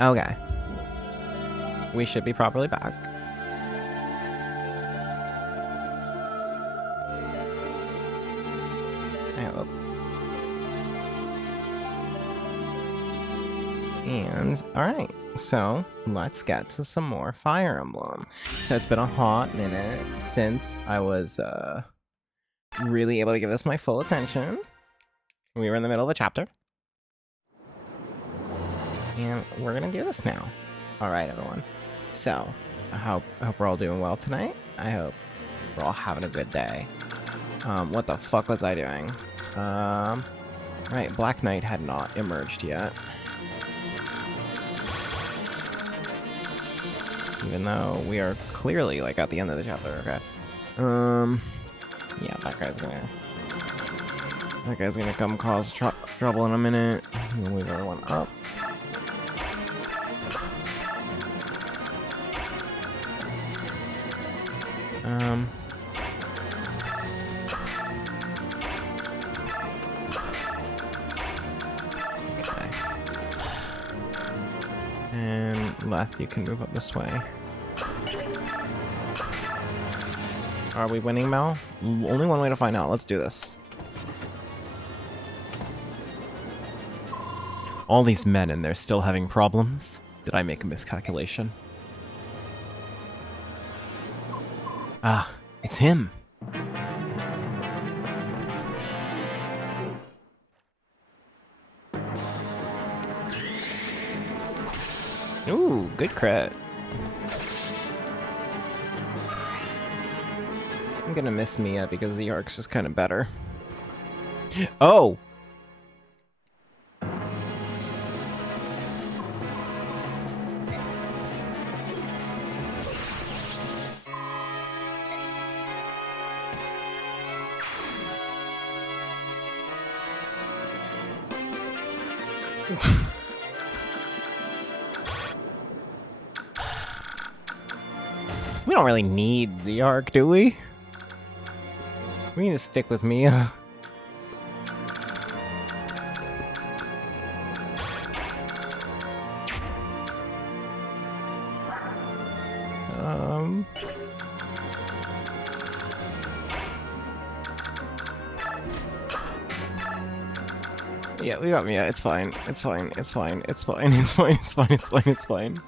Okay. We should be properly back. I hope. And, alright, so let's get to some more Fire Emblem. So it's been a hot minute since I was really able to give this my full attention. We were in the middle of a chapter. And we're gonna do this now. Alright, everyone. So, I hope we're all doing well tonight. I hope we're all having a good day. What the fuck was I doing? Right, Black Knight had not emerged yet. Even though we are clearly, like, at the end of the chapter, okay. Yeah, that guy's gonna come cause trouble in a minute. We'll move everyone up. Okay. And Leth, you can move up this way. Are we winning, Mel? Only one way to find out. Let's do this. All these men and they're still having problems? Did I make a miscalculation? Ah, it's him. Ooh, good crit. I'm gonna miss Mia because the arc's just kind of better. Oh! We don't really need the arc, do we? We can just stick with Mia. Yeah, we got Mia. It's fine. It's fine. It's fine. It's fine. It's fine. It's fine. It's fine. It's fine.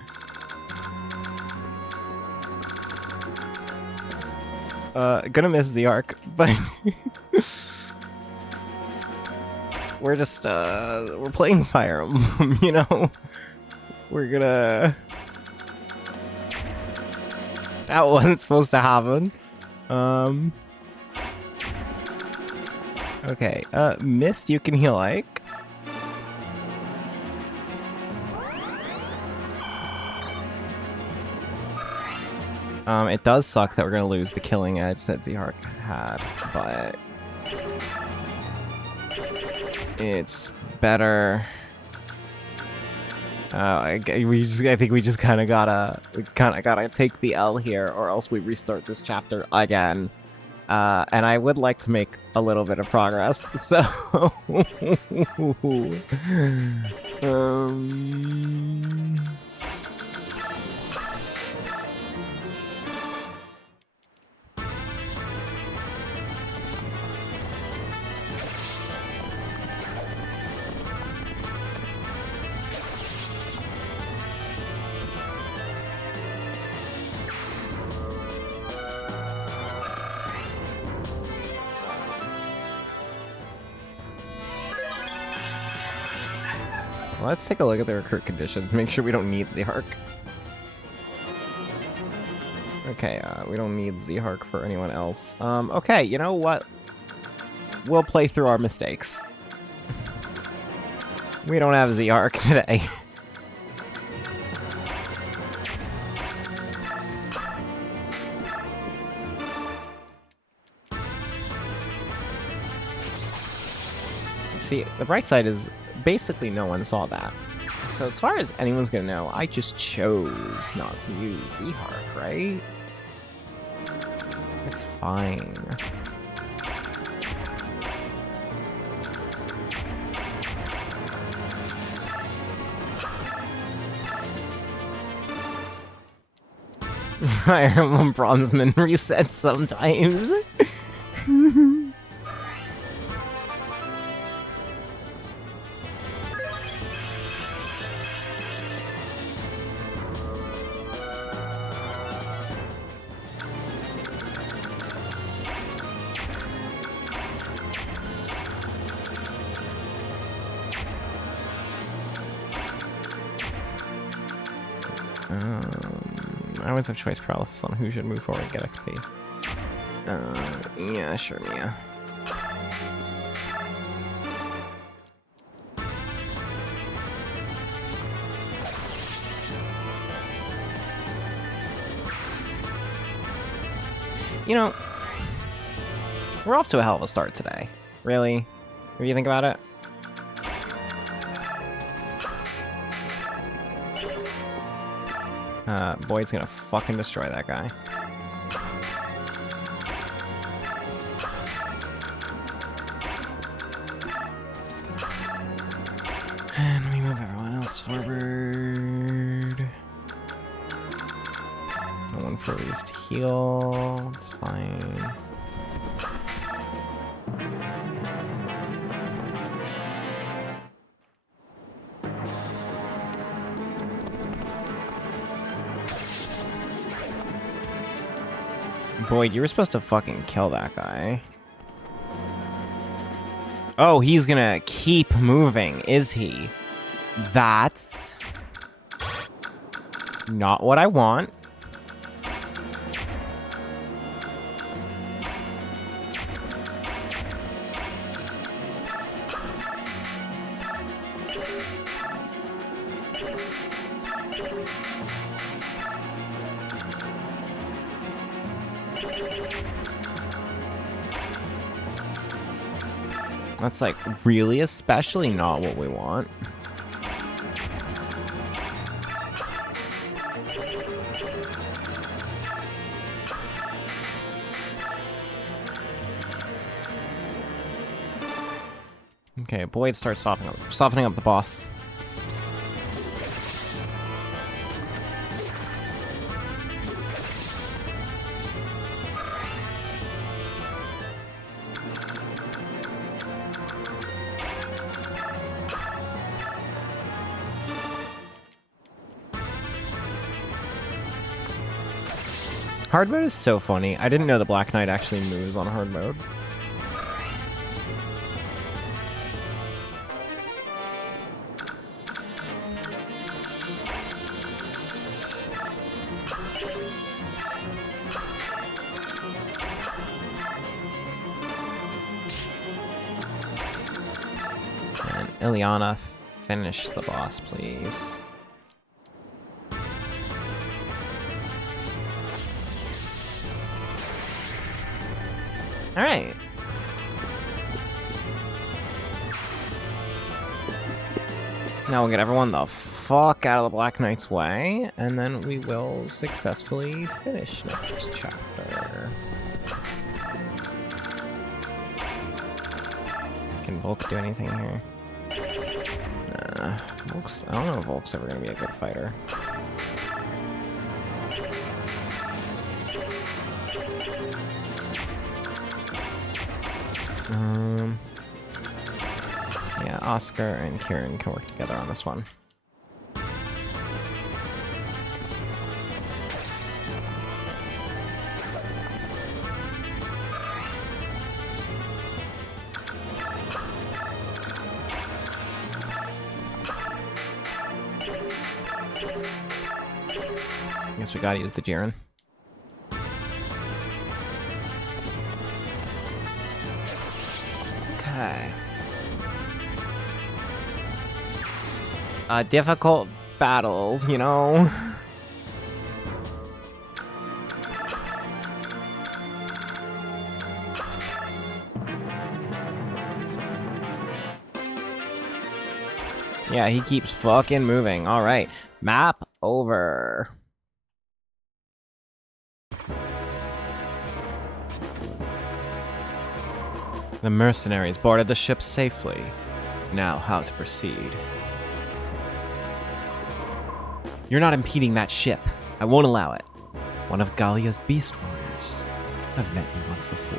Gonna miss the arc, but we're just we're playing Fire Emblem, you know. We're gonna. That wasn't supposed to happen. Okay. Mist, you can heal Ike. It does suck that we're gonna lose the killing edge that Zhark had, but it's better. I think we just kind of gotta take the L here, or else we restart this chapter again. And I would like to make a little bit of progress, so let's take a look at the recruit conditions, make sure we don't need Zhark. Okay, we don't need Zhark for anyone else. Okay, you know what? We'll play through our mistakes. We don't have Zhark today. See, the bright side is basically no one saw that. So as far as anyone's gonna know, I just chose not to use Zhark, right? It's fine. Fire Emblem Bronzeman resets sometimes. I always have choice paralysis on who should move forward and get XP. Yeah, sure, Mia. You know, we're off to a hell of a start today. Really? If you think about it. Boyd's gonna fucking destroy that guy. And let me move everyone else forward. No one for Reese to heal. It's fine. Boyd, you were supposed to fucking kill that guy. Oh, he's gonna keep moving, is he? That's not what I want. That's like really especially not what we want. Okay, Boyd starts softening up the boss. Hard mode is so funny. I didn't know the Black Knight actually moves on hard mode. And Ileana, finish the boss, please. Alright. Now we'll get everyone the fuck out of the Black Knight's way, and then we will successfully finish next chapter. Can Volk do anything here? Nah. Volk's, I don't know if Volk's ever gonna be a good fighter. Yeah, Oscar and Kieran can work together on this one. I guess we gotta use the Jiren. Okay. A difficult battle, you know? Yeah, he keeps fucking moving. All right, map over. The mercenaries boarded the ship safely. Now, how to proceed? You're not impeding that ship. I won't allow it. one of Gallia's beast warriors. I've met you once before.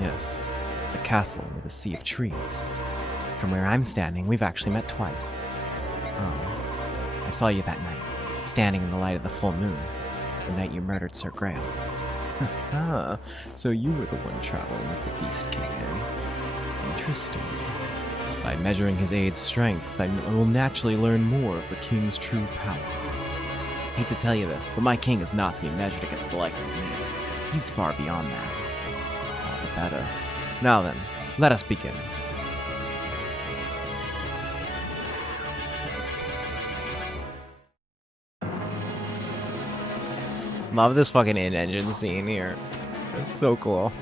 Yes, it's the castle near the Sea of Trees. From where I'm standing, we've actually met twice. I saw you that night, standing in the light of the full moon, the night you murdered Sir Grail. Ah, so you were the one traveling with the Beast King, eh? Interesting. By measuring his aid's strength, I will naturally learn more of the king's true power. Hate to tell you this, but my king is not to be measured against the likes of me. He's far beyond that. All the better. Now then, let us begin. Love this fucking in-engine scene here. It's so cool.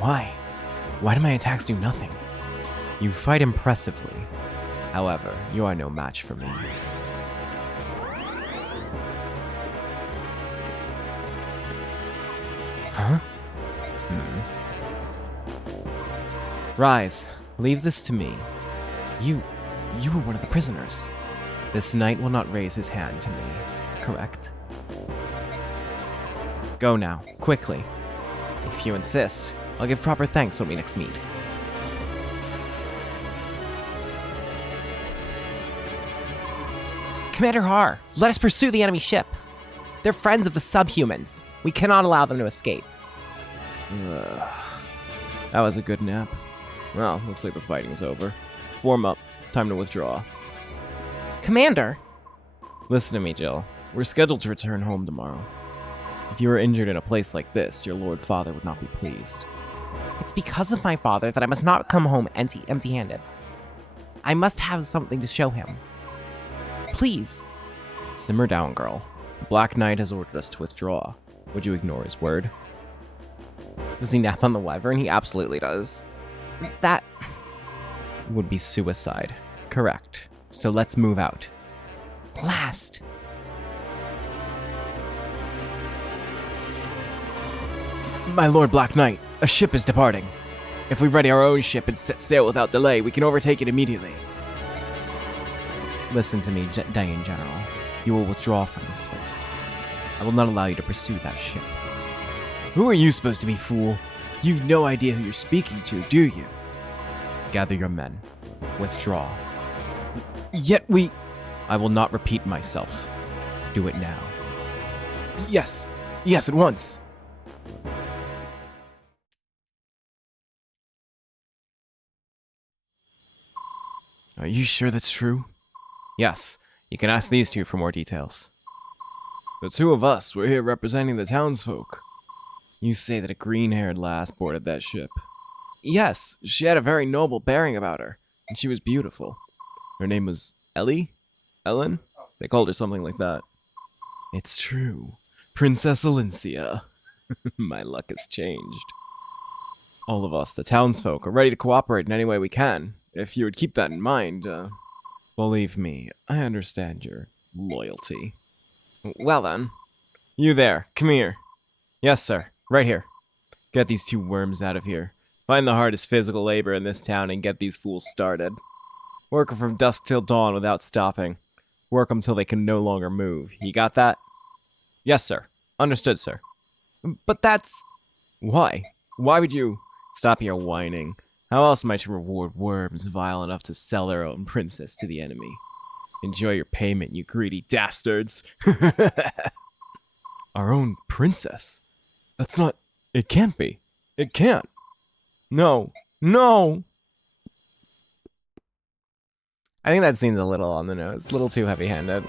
Why? Why do my attacks do nothing? You fight impressively. However, you are no match for me. Huh? Rise. Leave this to me. You were one of the prisoners. This knight will not raise his hand to me, correct? Go now, quickly. If you insist, I'll give proper thanks when we next meet. Commander Har, let us pursue the enemy ship. They're friends of the subhumans. We cannot allow them to escape. That was a good nap. Well, looks like the fighting's over. Form up. It's time to withdraw. Commander! Listen to me, Jill. We're scheduled to return home tomorrow. If you were injured in a place like this, your Lord Father would not be pleased. It's because of my father that I must not come home empty-handed. I must have something to show him. Please. Simmer down, girl. The Black Knight has ordered us to withdraw. Would you ignore his word? Does he nap on the wyvern? He absolutely does. That would be suicide. Correct. So let's move out. Blast! My Lord Black Knight, a ship is departing. If we ready our own ship and set sail without delay, we can overtake it immediately. Listen to me, Dayan General. You will withdraw from this place. I will not allow you to pursue that ship. Who are you supposed to be, fool? You've no idea who you're speaking to, do you? Gather your men. Withdraw. Yet we... I will not repeat myself. Do it now. Yes. Yes, at once. Are you sure that's true? Yes. You can ask these two for more details. The two of us were here representing the townsfolk. You say that a green-haired lass boarded that ship. Yes, she had a very noble bearing about her, and she was beautiful. Her name was Ellie? Ellen? They called her something like that. It's true. Princess Alencia. My luck has changed. All of us, the townsfolk, are ready to cooperate in any way we can. If you would keep that in mind, believe me, I understand your loyalty. Well then. You there, come here. Yes, sir. Right here. Get these two worms out of here. Find the hardest physical labor in this town and get these fools started. Work 'em from dusk till dawn without stopping. Work 'em till they can no longer move. You got that? Yes, sir. Understood, sir. But that's... Why? Why would you... Stop your whining. How else am I to reward worms vile enough to sell their own princess to the enemy? Enjoy your payment, you greedy dastards. Our own princess? That's not... It can't be. It can't. No. No! I think that scene's a little on the nose. A little too heavy-handed.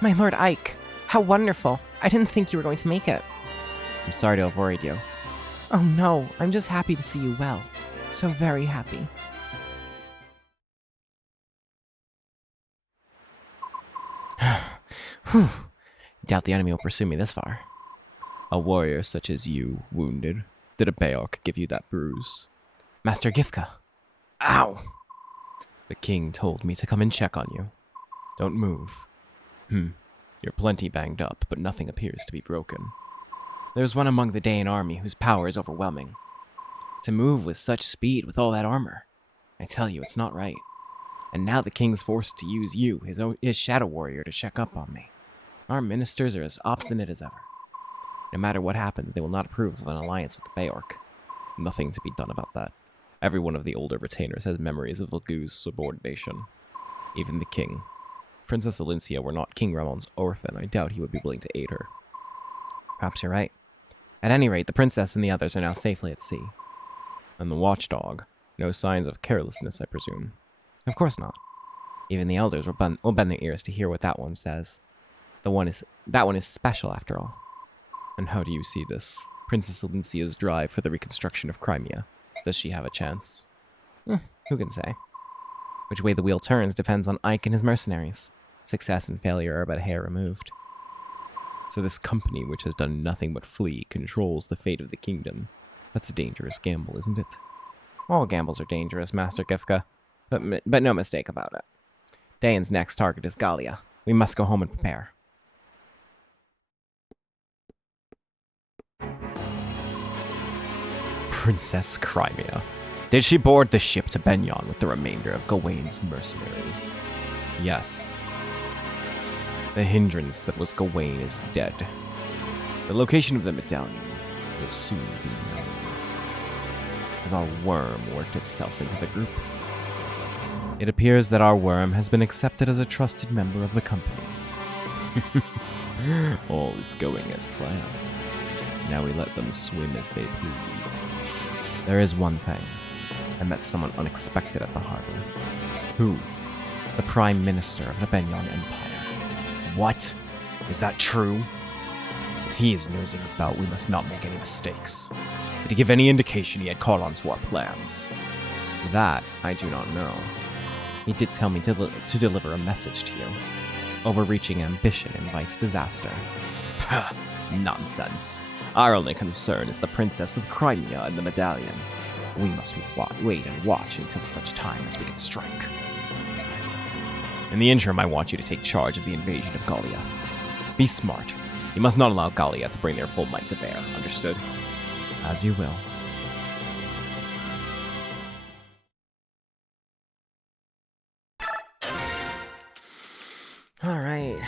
My Lord Ike, how wonderful. I didn't think you were going to make it. I'm sorry to have worried you. Oh no, I'm just happy to see you well. So very happy. Whew. Doubt the enemy will pursue me this far. A warrior such as you, wounded. Did a Bayark give you that bruise? Master Gifka. Ow! The king told me to come and check on you. Don't move. You're plenty banged up, but nothing appears to be broken. There's one among the Dayan army whose power is overwhelming. To move with such speed with all that armor. I tell you, it's not right. And now the king's forced to use you, his shadow warrior, to check up on me. Our ministers are as obstinate as ever. No matter what happens, they will not approve of an alliance with the Bayork. Nothing to be done about that. Every one of the older retainers has memories of Lagu's subordination. Even the king. If Princess Alincia were not King Ramon's orphan, I doubt he would be willing to aid her. Perhaps you're right. At any rate, the princess and the others are now safely at sea. And the watchdog. No signs of carelessness, I presume. Of course not. Even the elders will bend their ears to hear what that one says. That one is special, after all. And how do you see this? Princess Alincia's drive for the reconstruction of Crimea. Does she have a chance? Who can say? Which way the wheel turns depends on Ike and his mercenaries. Success and failure are but a hair removed. So this company, which has done nothing but flee, controls the fate of the kingdom. That's a dangerous gamble, isn't it? All gambles are dangerous, Master Gifka. But no mistake about it. Dayan's next target is Gallia. We must go home and prepare. Princess Crimea. Did she board the ship to Benyon with the remainder of Gawain's mercenaries? Yes. The hindrance that was Gawain is dead. The location of the medallion will soon be known. As our worm worked itself into the group, it appears that our worm has been accepted as a trusted member of the company. All is going as planned. Now we let them swim as they please. There is one thing. I met someone unexpected at the harbor. Who? The Prime Minister of the Benyon Empire. What? Is that true? If he is nosing about, we must not make any mistakes. Did he give any indication he had caught on to our plans? That I do not know. He did tell me to deliver a message to you. Overreaching ambition invites disaster. Nonsense. Our only concern is the Princess of Crimea and the medallion. We must wait and watch until such time as we can strike. In the interim, I want you to take charge of the invasion of Gallia. Be smart. You must not allow Gallia to bring their full might to bear, understood? As you will. All right.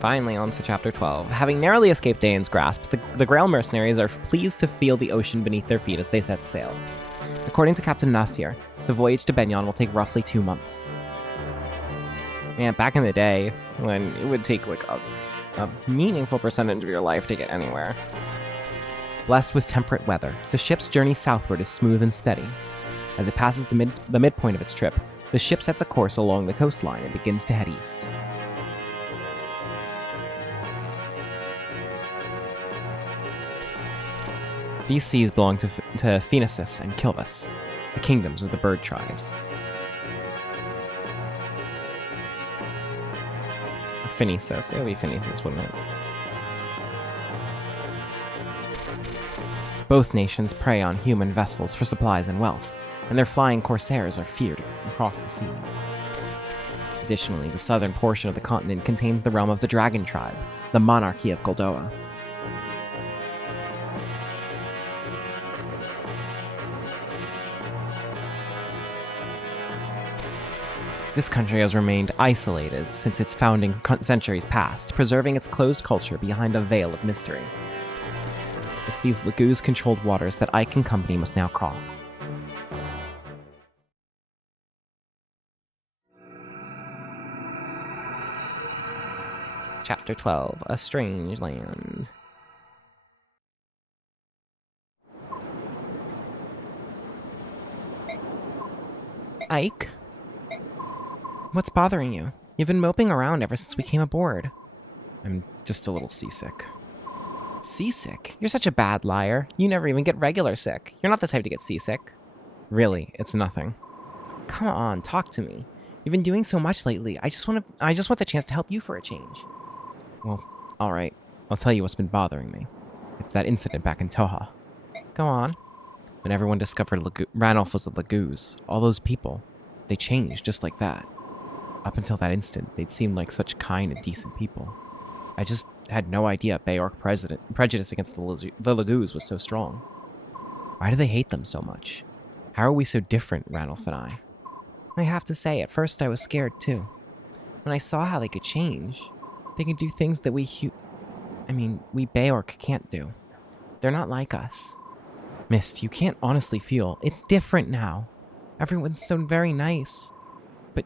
Finally, on to Chapter 12. Having narrowly escaped Dayan's grasp, the Grail mercenaries are pleased to feel the ocean beneath their feet as they set sail. According to Captain Nasir, the voyage to Benyon will take roughly 2 months. Yeah, back in the day, when it would take like a meaningful percentage of your life to get anywhere. Blessed with temperate weather, the ship's journey southward is smooth and steady. As it passes the midpoint of its trip, the ship sets a course along the coastline and begins to head east. These seas belong to Phoenicis and Kilvis, the kingdoms of the bird tribes. Phoenicis. It would be Phoenicis, wouldn't it? Both nations prey on human vessels for supplies and wealth, and their flying corsairs are feared across the seas. Additionally, the southern portion of the continent contains the realm of the Dragon Tribe, the monarchy of Goldoa. This country has remained isolated since its founding centuries past, preserving its closed culture behind a veil of mystery. It's these Laguz-controlled waters that Ike and company must now cross. Chapter 12, A Strange Land. Ike? What's bothering you? You've been moping around ever since we came aboard. I'm just a little seasick. Seasick? You're such a bad liar. You never even get regular sick. You're not the type to get seasick. Really, it's nothing. Come on, talk to me. You've been doing so much lately. I just want the chance to help you for a change. Well, alright. I'll tell you what's been bothering me. It's that incident back in Toha. Go on. When everyone discovered Ranulf was a Laguz, all those people, they changed just like that. Up until that instant, they'd seemed like such kind and decent people. I just had no idea Bayork prejudice against the Lagoos was so strong. Why do they hate them so much? How are we so different, Ranulph and I? I have to say, at first I was scared too. When I saw how they could change, they can do things that we Bayork can't do. They're not like us. Mist, you can't honestly feel. It's different now. Everyone's so very nice. But,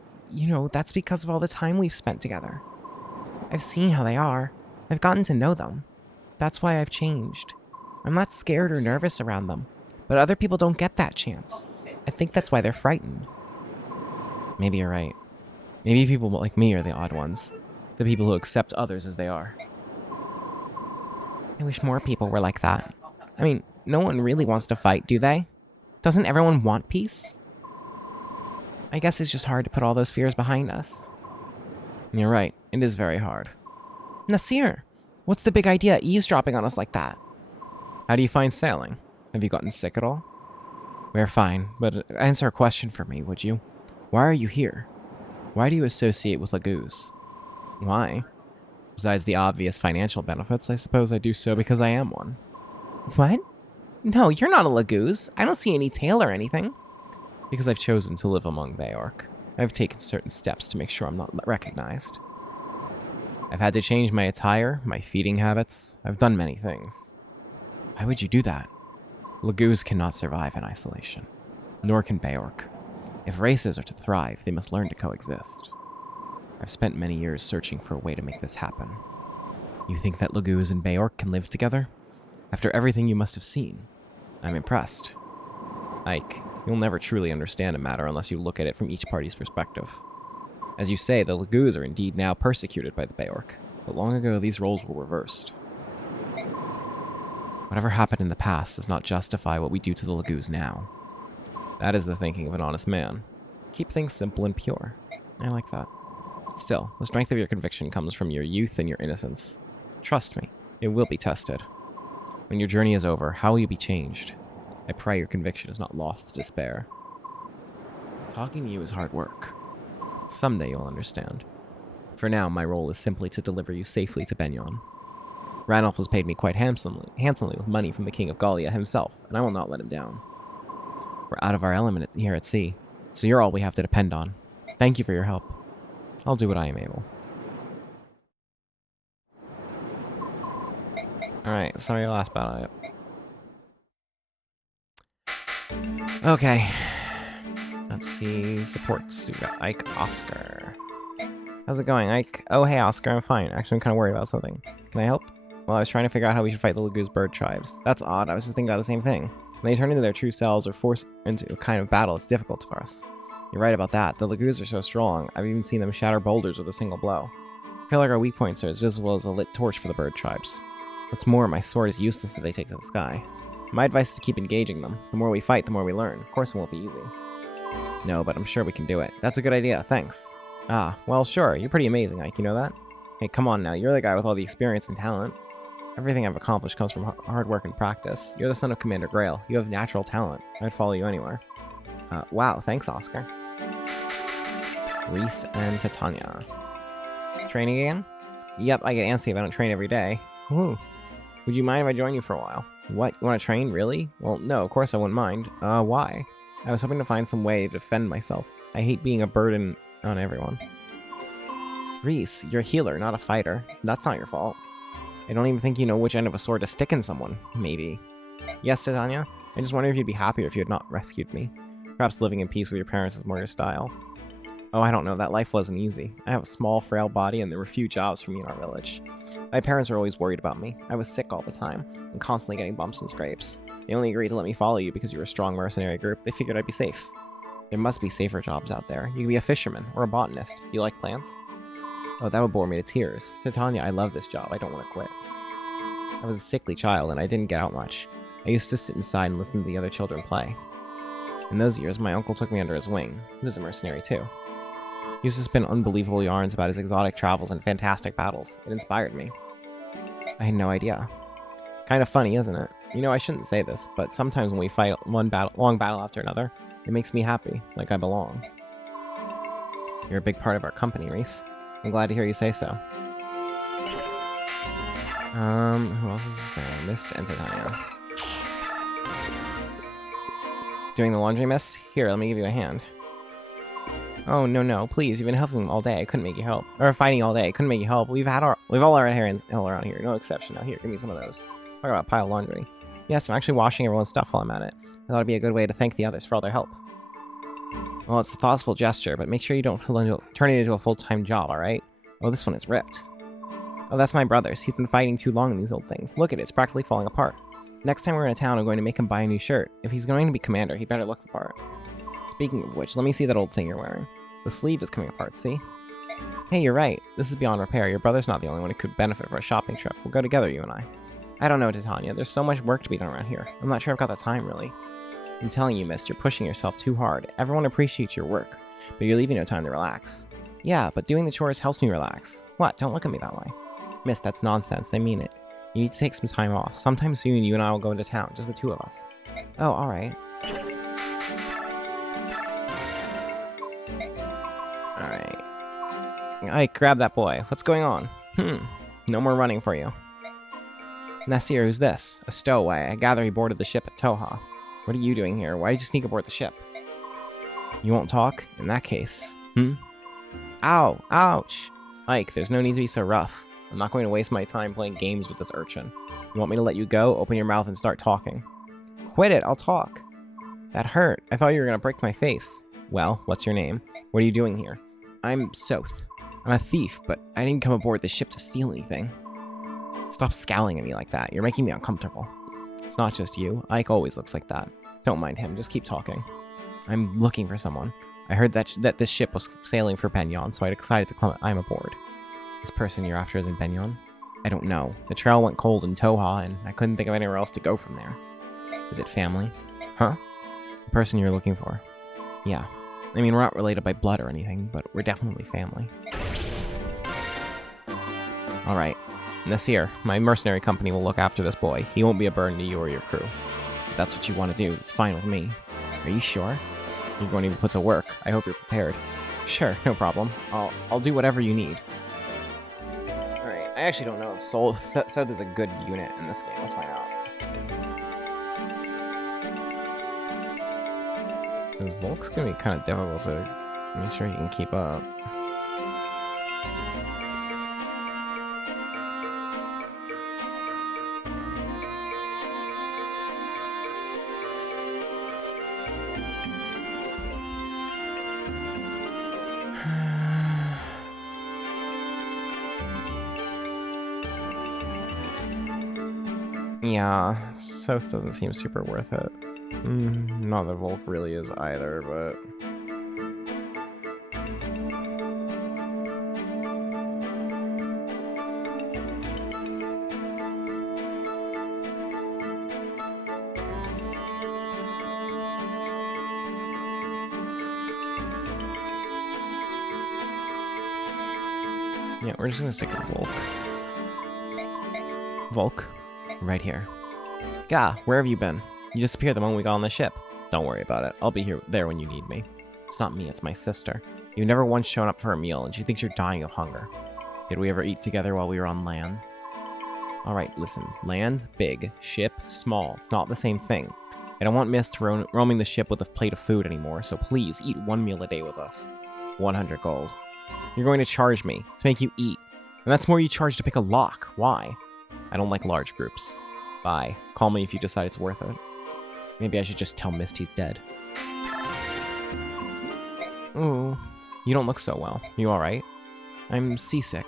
that's because of all the time we've spent together. I've seen how they are. I've gotten to know them. That's why I've changed. I'm not scared or nervous around them. But other people don't get that chance. I think that's why they're frightened. Maybe you're right. Maybe people like me are the odd ones. The people who accept others as they are. I wish more people were like that. No one really wants to fight, do they? Doesn't everyone want peace? I guess it's just hard to put all those fears behind us. You're right. It is very hard. Nasir, what's the big idea eavesdropping on us like that? How do you find sailing? Have you gotten sick at all? We're fine, but answer a question for me, would you? Why are you here? Why do you associate with Lagoos? Why? Besides the obvious financial benefits, I suppose I do so because I am one. What? No, you're not a Lagoos. I don't see any tail or anything. Because I've chosen to live among Bayork. I've taken certain steps to make sure I'm not recognized. I've had to change my attire, my feeding habits. I've done many things. Why would you do that? Lagoos cannot survive in isolation. Nor can Bayork. If races are to thrive, they must learn to coexist. I've spent many years searching for a way to make this happen. You think that Lagoos and Bayork can live together? After everything you must have seen, I'm impressed. Ike, you'll never truly understand a matter unless you look at it from each party's perspective. As you say, the Lagoos are indeed now persecuted by the Bayork, but long ago these roles were reversed. Whatever happened in the past does not justify what we do to the Lagoos now. That is the thinking of an honest man. Keep things simple and pure. I like that. Still, the strength of your conviction comes from your youth and your innocence. Trust me, it will be tested. When your journey is over, how will you be changed? I pray your conviction is not lost to despair. Talking to you is hard work. Someday you'll understand. For now, my role is simply to deliver you safely to Benyon. Ranulph has paid me quite handsomely with money from the King of Gallia himself, and I will not let him down. We're out of our element here at sea, so you're all we have to depend on. Thank you for your help. I'll do what I am able. Alright, sorry your last battle. Okay. Let's see. Supports. We got Ike, Oscar. How's it going, Ike? Oh, hey, Oscar, I'm fine. Actually, I'm kind of worried about something. Can I help? Well, I was trying to figure out how we should fight the Lagoos bird tribes. That's odd. I was just thinking about the same thing. When they turn into their true selves or force into a kind of battle, it's difficult for us. You're right about that. The Lagoos are so strong. I've even seen them shatter boulders with a single blow. I feel like our weak points are as visible as a lit torch for the bird tribes. What's more, my sword is useless if they take to the sky. My advice is to keep engaging them. The more we fight, the more we learn. Of course it won't be easy. No, but I'm sure we can do it. That's a good idea, thanks. Ah, well sure, you're pretty amazing, Ike, you know that? Hey, come on now, you're the guy with all the experience and talent. Everything I've accomplished comes from hard work and practice. You're the son of Commander Grail. You have natural talent. I'd follow you anywhere. Wow, thanks, Oscar. Reese and Titania. Training again? Yep, I get antsy if I don't train every day. Woo. Would you mind if I join you for a while? What? You want to train? Really? Well, no, of course I wouldn't mind. Why? I was hoping to find some way to defend myself. I hate being a burden on everyone. Reese, you're a healer, not a fighter. That's not your fault. I don't even think you know which end of a sword to stick in someone. Maybe. Yes, Titania? I just wonder if you'd be happier if you had not rescued me. Perhaps living in peace with your parents is more your style. Oh, I don't know. That life wasn't easy. I have a small, frail body, and there were few jobs for me in our village. My parents were always worried about me. I was sick all the time, and constantly getting bumps and scrapes. They only agreed to let me follow you because you were a strong mercenary group. They figured I'd be safe. There must be safer jobs out there. You could be a fisherman, or a botanist. Do you like plants? Oh, that would bore me to tears. Titania, I love this job. I don't want to quit. I was a sickly child, and I didn't get out much. I used to sit inside and listen to the other children play. In those years, my uncle took me under his wing. He was a mercenary, too. He used to spin unbelievable yarns about his exotic travels and fantastic battles. It inspired me. I had no idea. Kind of funny, isn't it? You know, I shouldn't say this, but sometimes when we fight one long battle after another, it makes me happy, like I belong. You're a big part of our company, Reese. I'm glad to hear you say so. Who else is there? Mist and Titania. Doing the laundry, miss? Here, let me give you a hand. Oh, no, please. You've been helping all day. I couldn't make you help. Or fighting all day. I couldn't make you help. We've all our hands all around here. No exception. Now, here, give me some of those. Talk about a pile of laundry. Yes, I'm actually washing everyone's stuff while I'm at it. I thought it'd be a good way to thank the others for all their help. Well, it's a thoughtful gesture, but make sure you don't turn it into a full-time job, alright? Oh, this one is ripped. Oh, that's my brother's. He's been fighting too long in these old things. Look at it, it's practically falling apart. Next time we're in a town, I'm going to make him buy a new shirt. If he's going to be commander, he'd better look the part. Speaking of which, let me see that old thing you're wearing. The sleeve is coming apart, see? Hey, you're right. This is beyond repair. Your brother's not the only one who could benefit from a shopping trip. We'll go together, you and I. I don't know, Titania. There's so much work to be done around here. I'm not sure I've got the time, really. I'm telling you, miss, you're pushing yourself too hard. Everyone appreciates your work, but you're leaving no time to relax. Yeah, but doing the chores helps me relax. What? Don't look at me that way. Miss, that's nonsense. I mean it. You need to take some time off. Sometime soon, you and I will go into town. Just the two of us. Oh, alright. Alright. Ike, grab that boy. What's going on? No more running for you. Nasir, who's this? A stowaway. I gather he boarded the ship at Toha. What are you doing here? Why did you sneak aboard the ship? You won't talk? In that case. Ow! Ouch! Ike, there's no need to be so rough. I'm not going to waste my time playing games with this urchin. You want me to let you go? Open your mouth and start talking. Quit it, I'll talk. That hurt. I thought you were going to break my face. Well, what's your name? What are you doing here? I'm Soth. I'm a thief, but I didn't come aboard the ship to steal anything. Stop scowling at me like that. You're making me uncomfortable. It's not just you. Ike always looks like that. Don't mind him. Just keep talking. I'm looking for someone. I heard that this ship was sailing for Benyon, so I decided to climb aboard. This person you're after is in Benyon? I don't know. The trail went cold in Toha, and I couldn't think of anywhere else to go from there. Is it family? Huh? The person you're looking for? Yeah. I mean, we're not related by blood or anything, but we're definitely family. Alright. Nasir, my mercenary company will look after this boy. He won't be a burden to you or your crew. If that's what you want to do, it's fine with me. Are you sure? You're going to be put to work. I hope you're prepared. Sure, no problem. I'll do whatever you need. Alright, I actually don't know if Soth is a good unit in this game. Let's find out. Because Volk's going to be kind of difficult to make sure he can keep up. Yeah, Soth doesn't seem super worth it. Not that Volk really is either, but... yeah, we're just gonna stick with Volk. Volk, right here. Gah, where have you been? You disappeared the moment we got on the ship. Don't worry about it. I'll be there when you need me. It's not me, it's my sister. You've never once shown up for a meal, and she thinks you're dying of hunger. Did we ever eat together while we were on land? Alright, listen. Land, big. Ship, small. It's not the same thing. I don't want Mist roaming the ship with a plate of food anymore, so please eat one meal a day with us. 100 gold. You're going to charge me to make you eat. And that's more you charge to pick a lock. Why? I don't like large groups. Bye. Call me if you decide it's worth it. Maybe I should just tell Mist he's dead. Ooh, you don't look so well. You alright? I'm seasick.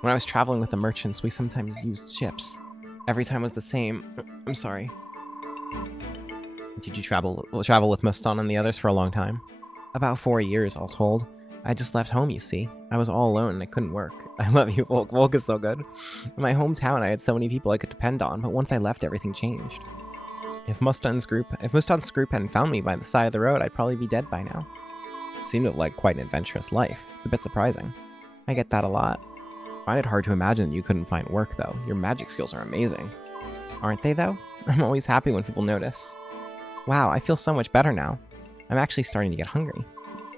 When I was traveling with the merchants, we sometimes used ships. Every time was the same. I'm sorry. Did you travel with Muston and the others for a long time? About 4 years, all told. I just left home, you see. I was all alone and I couldn't work. I love you, Volk. Volk is so good. In my hometown, I had so many people I could depend on, but once I left, everything changed. If Muston's group hadn't found me by the side of the road, I'd probably be dead by now. Seemed to have led quite an adventurous life. It's a bit surprising. I get that a lot. I find it hard to imagine that you couldn't find work, though. Your magic skills are amazing. Aren't they, though? I'm always happy when people notice. Wow, I feel so much better now. I'm actually starting to get hungry.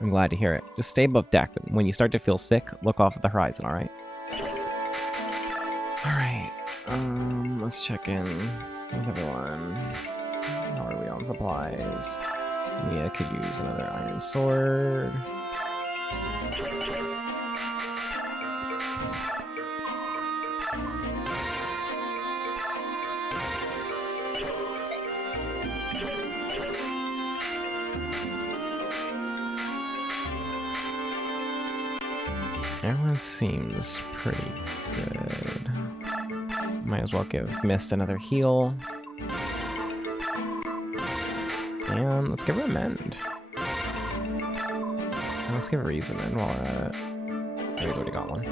I'm glad to hear it. Just stay above deck. When you start to feel sick, look off at the horizon, alright? Alright. Let's check in with everyone. How are we on supplies? Mia could use another iron sword. Everyone seems pretty good. Might as well give Mist another heal. And let's give her a mend. And let's give her Reason in while we're at it. Oh, he's already got one.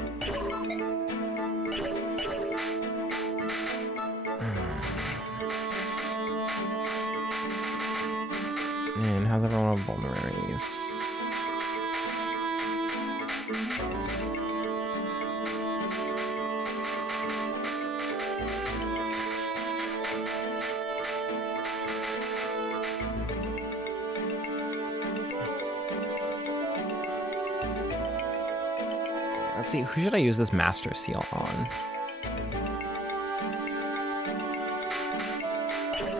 And how's everyone with vulneraries? Let's see, who should I use this Master Seal on?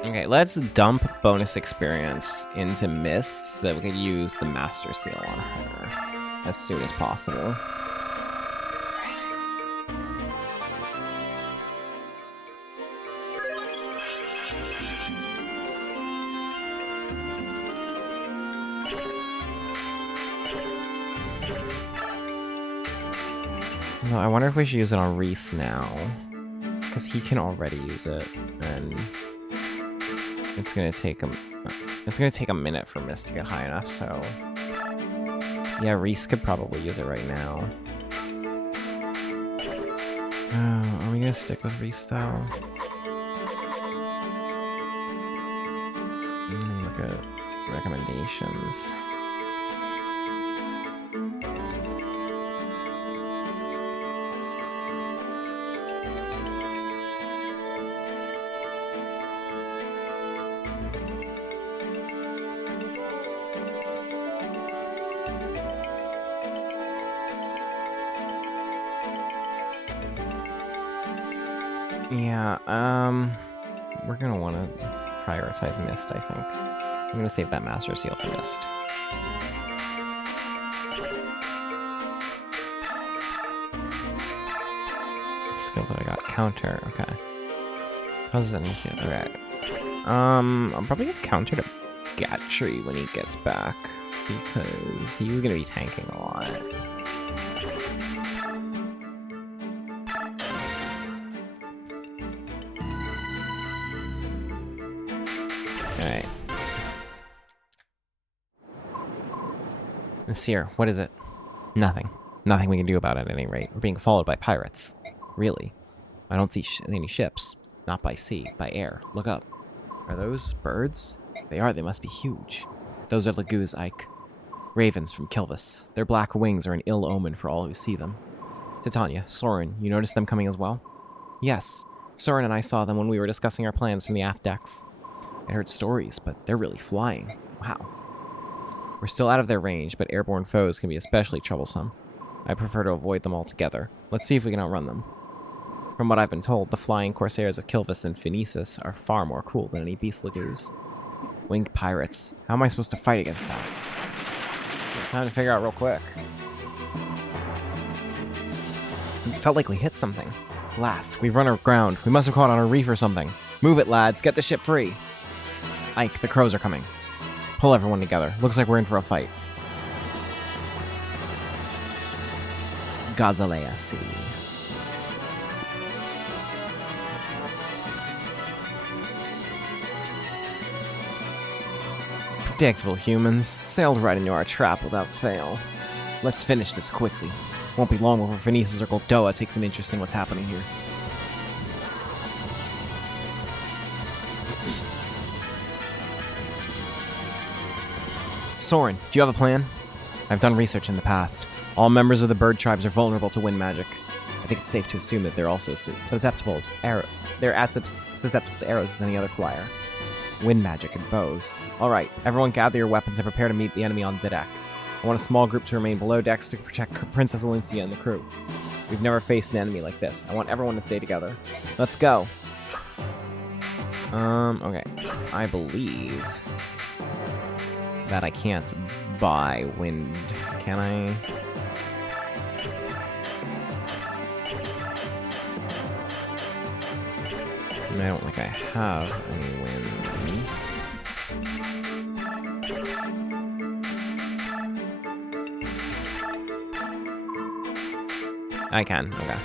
Okay, let's dump bonus experience into Mist so that we could use the Master Seal on her as soon as possible. No, I wonder if we should use it on Reese now, because he can already use it, and it's gonna take him. It's gonna take a minute for Mist to get high enough. So yeah, Reese could probably use it right now. Are we gonna stick with Reese though? Look at recommendations. Yeah, we're gonna want to prioritize Mist, I think. I'm gonna save that Master Seal for Mist. Skills that I got. Counter, okay. How's that new seal? Okay. I'll probably give counter to Gatry when he gets back, because he's gonna be tanking a lot. Alright. Seer, what is it? Nothing. Nothing we can do about it at any rate. We're being followed by pirates. Really? I don't see any ships. Not by sea, by air. Look up. Are those birds? They are, they must be huge. Those are Lagoo's, Ike. Ravens from Kilvis. Their black wings are an ill omen for all who see them. Titania, Soren, you noticed them coming as well? Yes. Soren and I saw them when we were discussing our plans from the aft decks. I heard stories, but they're really flying. Wow. We're still out of their range, but airborne foes can be especially troublesome. I prefer to avoid them altogether. Let's see if we can outrun them. From what I've been told, the flying corsairs of Kilvis and Phoenicis are far more cruel than any beast Lagoos. Winged pirates. How am I supposed to fight against that? Time to figure out real quick. It felt like we hit something. Blast. We've run aground. We must have caught on a reef or something. Move it, lads. Get the ship free. Ike, the crows are coming. Pull everyone together. Looks like we're in for a fight. Gazalea City. Predictable humans. Sailed right into our trap without fail. Let's finish this quickly. Won't be long before Phoenicis or Goldoa takes an interest in what's happening here. Soren, do you have a plan? I've done research in the past. All members of the bird tribes are vulnerable to wind magic. I think it's safe to assume that they're also susceptible to arrows as any other flyer. Wind magic and bows. Alright, everyone gather your weapons and prepare to meet the enemy on the deck. I want a small group to remain below decks to protect Princess Alincia and the crew. We've never faced an enemy like this. I want everyone to stay together. Let's go. Okay. I believe that I can't buy wind. Can I? I don't think I have any wind. I can, okay.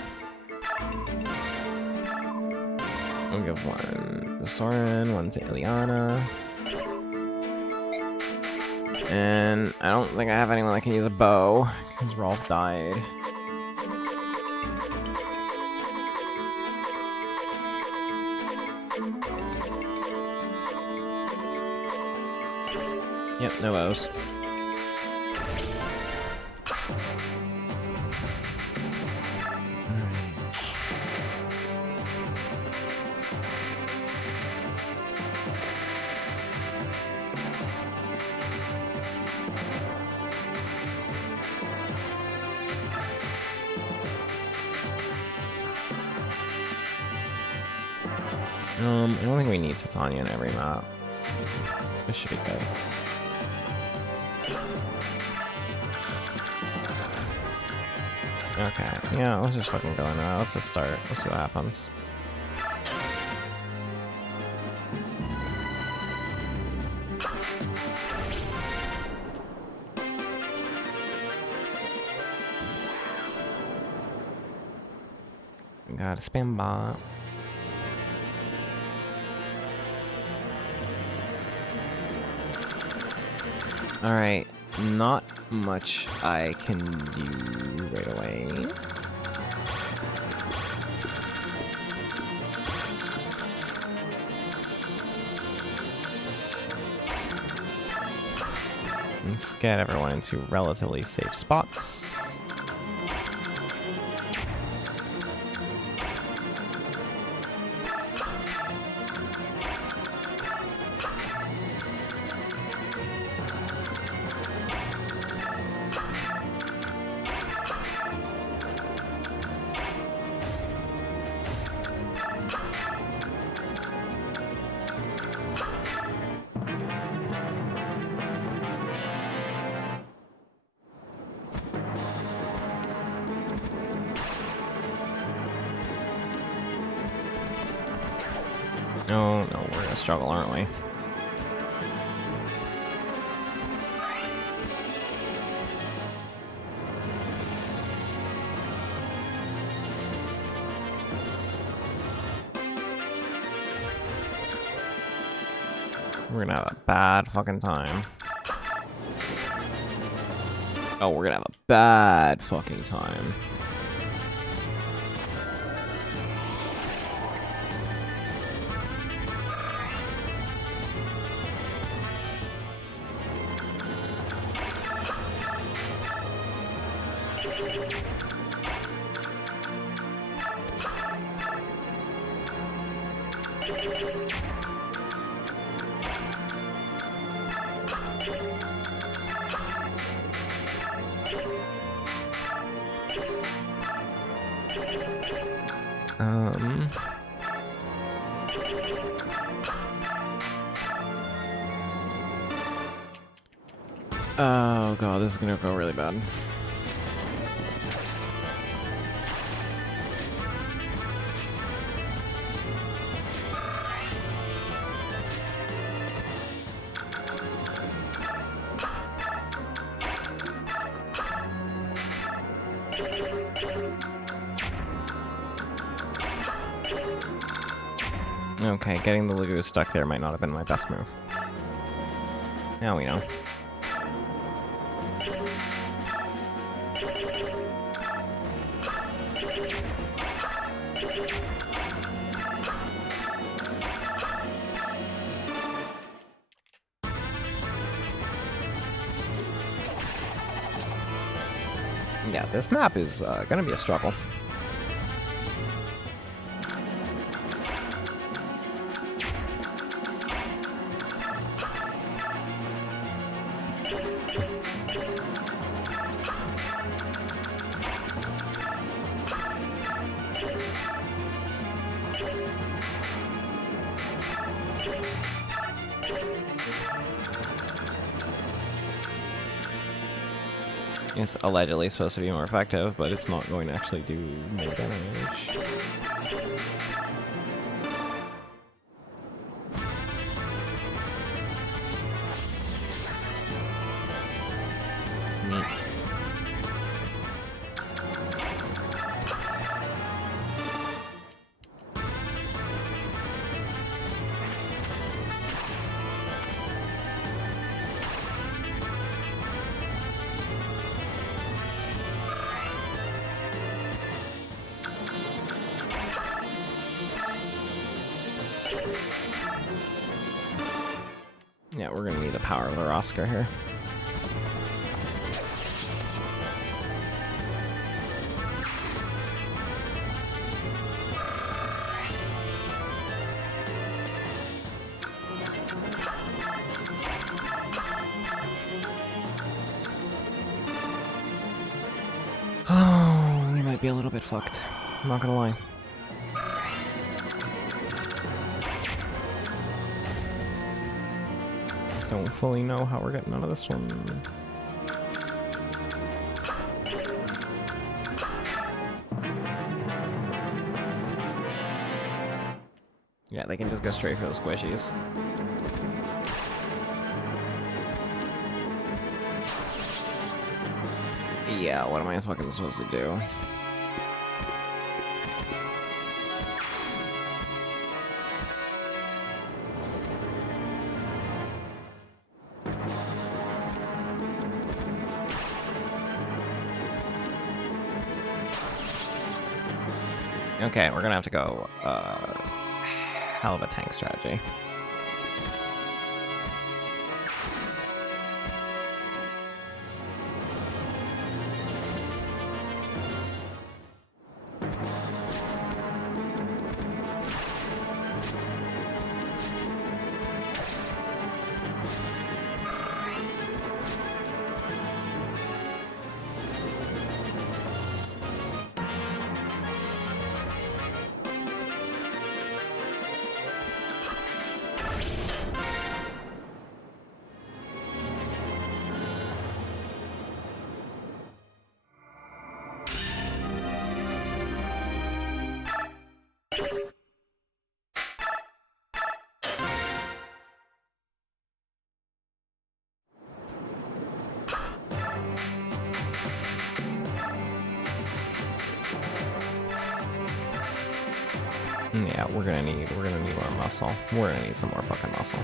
I'll give one to Soren, one to Ileana. And I don't think I have anyone that can use a bow, because Rolf died. Yep, no bows. I don't think we need Titania in every map. This should be good. Okay, yeah, let's just fucking go now. Let's just start. Let's see what happens. Got a spam bot. Alright, not much I can do right away. Let's get everyone into relatively safe spots. No, we're gonna struggle, aren't we? We're gonna have a bad fucking time. Oh, we're gonna have a bad fucking time. Oh god, this is gonna go really bad. Okay, getting the Lagoon stuck there might not have been my best move. Now we know. Yeah, this map is gonna be a struggle. It's allegedly supposed to be more effective, but it's not going to actually do more damage. Neat. Yeah, we're gonna need the power of the Rosca here. Oh, we might be a little bit fucked. I'm not gonna lie. Don't fully know how we're getting out of this one. Yeah, they can just go straight for the squishies. Yeah, what am I fucking supposed to do? Okay, we're gonna have to go, hell of a tank strategy. Yeah, we're gonna need more muscle. We're gonna need some more fucking muscle.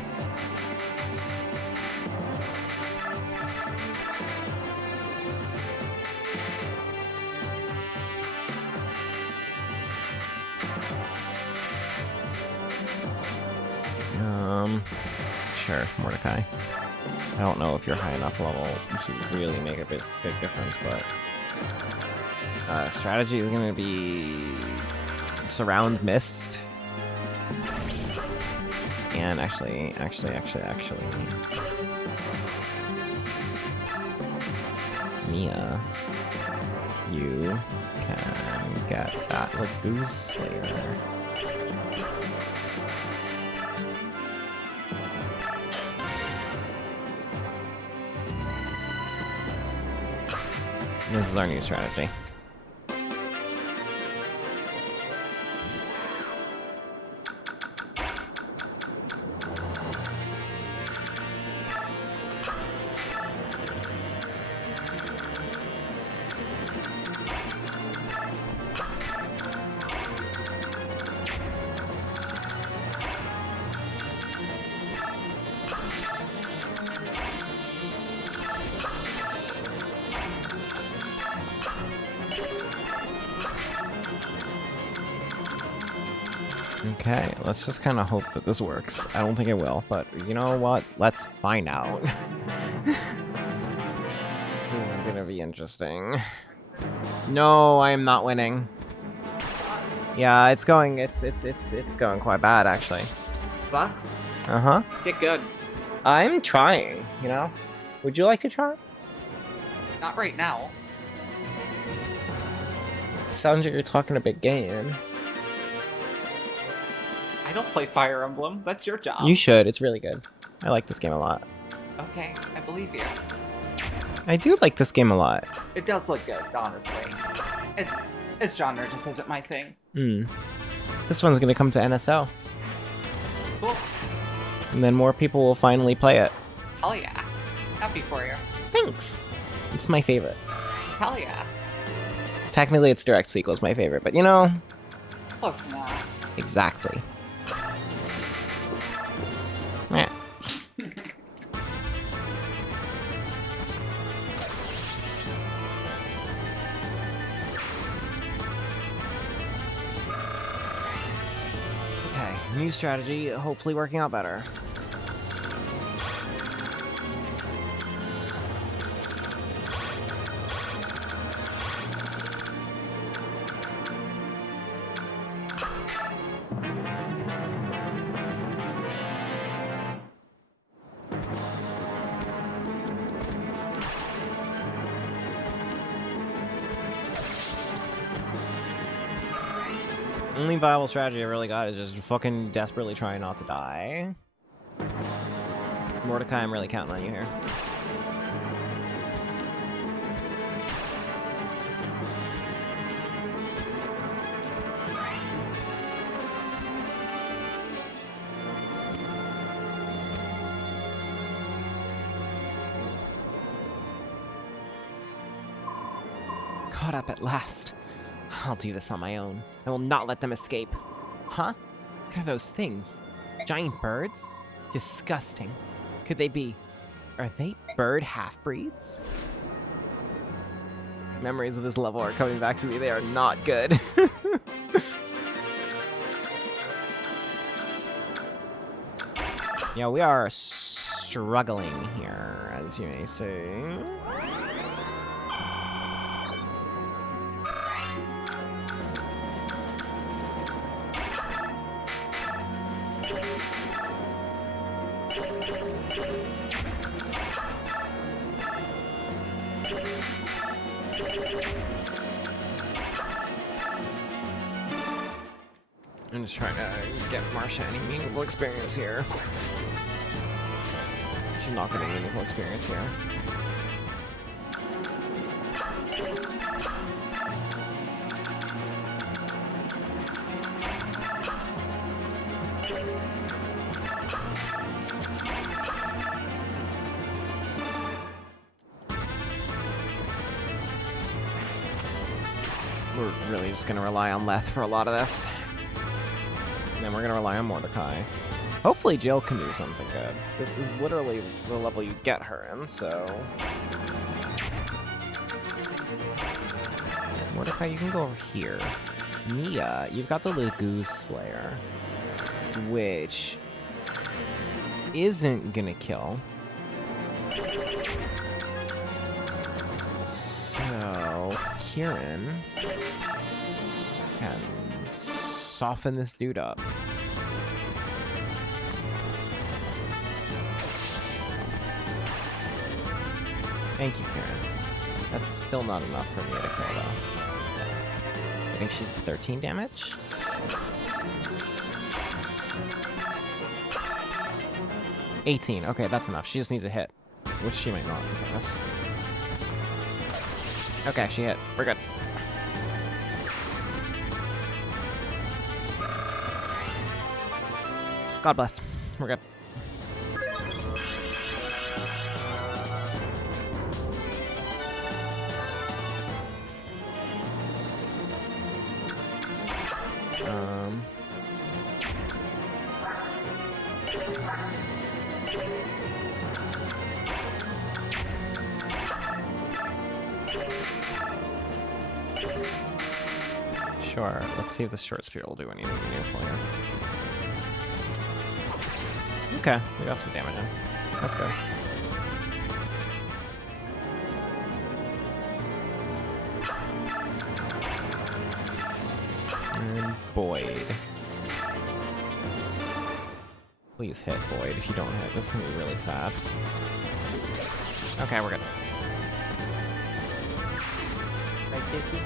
Sure, Mordecai. I don't know if you're high enough level to really make a big difference, but strategy is gonna be surround mist. And actually, Mia, you can get that Lagoose Slayer. This is our new strategy. Okay, let's just kind of hope that this works. I don't think it will, but you know what? Let's find out. This is gonna be interesting. No, I am not winning. Yeah, it's going quite bad actually. Sucks. Uh-huh. Get good. I'm trying, you know? Would you like to try? Not right now. Sounds like you're talking a big game. I don't play Fire Emblem. That's your job. You should, it's really good. I like this game a lot. Okay, I believe you. I do like this game a lot. It does look good, honestly. It, its genre just isn't my thing. This one's gonna come to NSO. Cool. And then more people will finally play it. Hell yeah. Happy for you. Thanks. It's my favorite. Hell yeah. Technically, its direct sequel's my favorite, but you know, Close enough. exactly. Yeah. Okay, new strategy, hopefully working out better. Only viable strategy I really got is just fucking desperately trying not to die. Mordecai, I'm really counting on you here. Caught up at last. I'll do this on my own. I will not let them escape. Huh? What are those things? Giant birds? Disgusting. Could they be... Are they bird half-breeds? Memories of this level are coming back to me. They are not good. Yeah, we are struggling here, as you may see. I'm just trying to get Marsha any meaningful experience here. She's not getting meaningful experience here. We're really just gonna rely on Leth for a lot of this. And then we're gonna rely on Mordecai. Hopefully Jill can do something good. This is literally the level you get her in, so... Mordecai, you can go over here. Mia, you've got the Lagoose Slayer, which isn't gonna kill. So, Kieran can soften this dude up. Thank you, Kieran. That's still not enough for me to kill, though. I think she's 13 damage? $18. Okay, that's enough. She just needs a hit. Which she might not, in fairness. Okay, she hit. We're good. God bless. We're good. Sure. Let's see if the short spear will do anything meaningful here. Okay, we got some damage in. That's good. And Boyd. Please hit Boyd. If you don't hit, this is gonna be really sad. Okay, we're good. Right, Suki?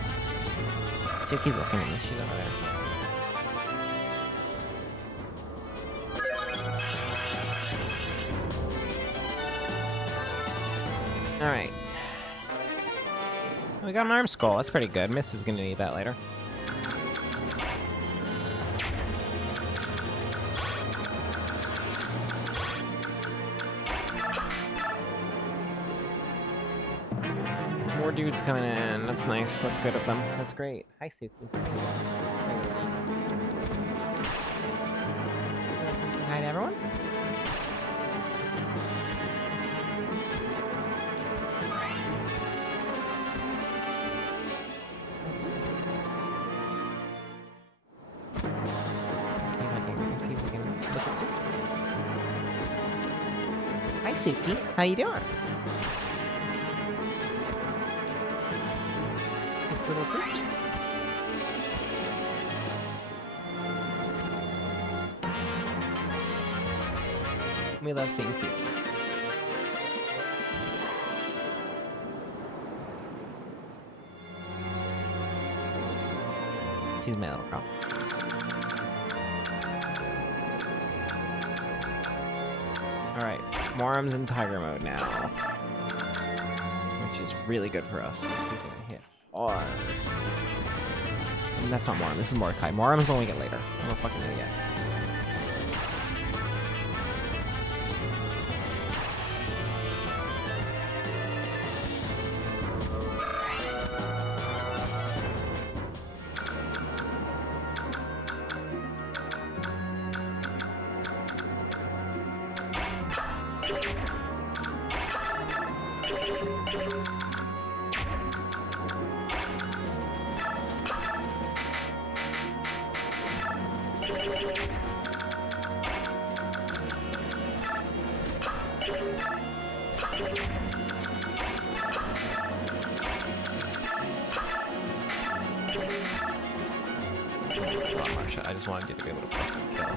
Suki's looking at me. She's over there. Alright. got an arm skull. That's pretty good. Mist is gonna need that later. More dudes coming in. That's nice. That's good of them. That's great. Hi, Suki. Hi to everyone. See if we can look at Suki. Hi, Suki. How you doing? Little Suki. We love seeing Suki. She's my little girl. Alright, Morum's in tiger mode now. Which is really good for us. He's gonna hit hard. And that's not Morum, this is Mordecai. Morum's the one we get later. I'm a fucking idiot. I just wanted you to be able to fucking kill.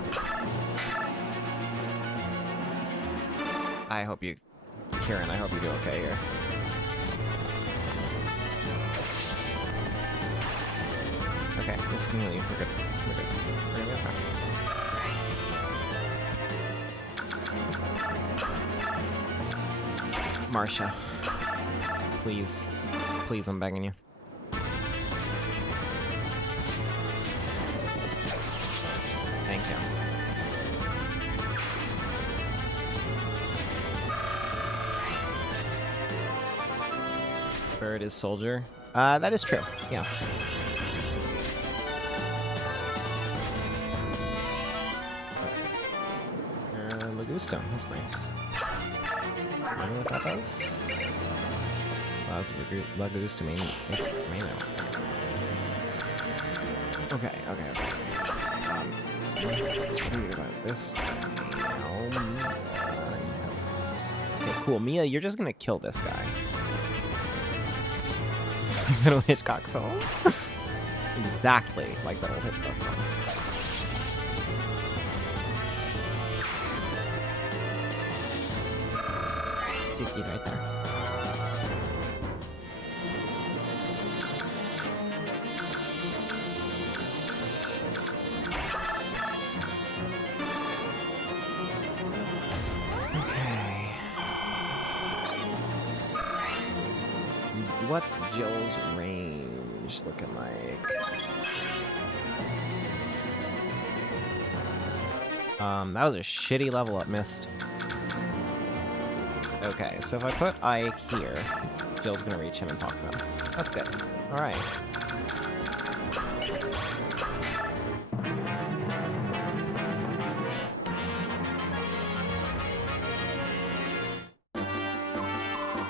I hope you... Kieran, I hope you do okay here. Okay, just can heal you. We're good. We're good. We're gonna be okay. Marsha. Please. Please, I'm begging you. Thank you. Bird is soldier. That is true. Yeah. Lagoostone. That's nice. I don't know what that does. Allows Lagoos to main out. Okay. So what do you about this? Okay, cool. Mia, you're just gonna kill this guy. Little Hitchcock film. Exactly like that old Hitchcock film. Suki's right there. Okay. What's Jill's range looking like? That was a shitty level up missed. Okay, so if I put Ike here, Jill's gonna reach him and talk to him. That's good. Alright.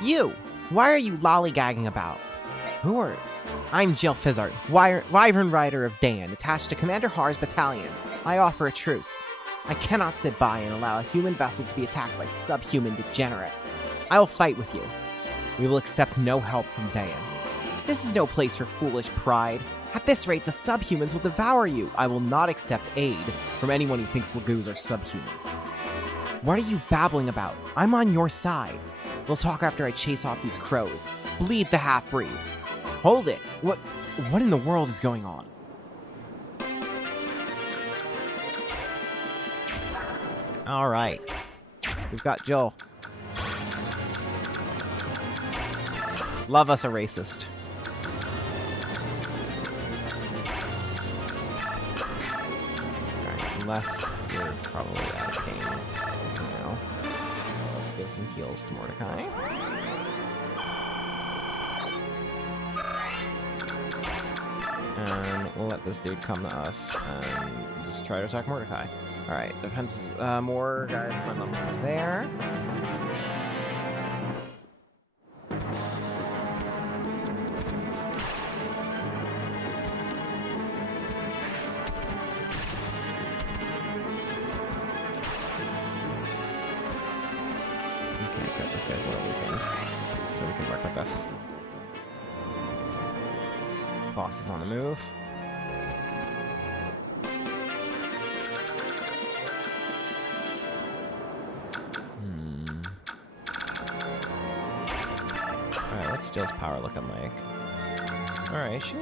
You! Why are you lollygagging about? Who are... I'm Jill Fizzard, Wyvern Rider of Dan, attached to Commander Har's battalion. I offer a truce. I cannot sit by and allow a human vessel to be attacked by subhuman degenerates. I will fight with you. We will accept no help from Dan. This is no place for foolish pride. At this rate, the subhumans will devour you. I will not accept aid from anyone who thinks Lagoos are subhuman. What are you babbling about? I'm on your side. We'll talk after I chase off these crows. Bleed the half-breed. Hold it. What in the world is going on? All right. We've got Joel. Love us a racist. left, you're probably out of the game for now. Let's give some heals to Mordecai. And we'll let this dude come to us and just try to attack Mordecai. Alright, defense, more guys come up there. Okay, cut this guy's a little weakened, so we can work with this. Boss is on the move. Alright, what's Jill's power looking like? Alright, she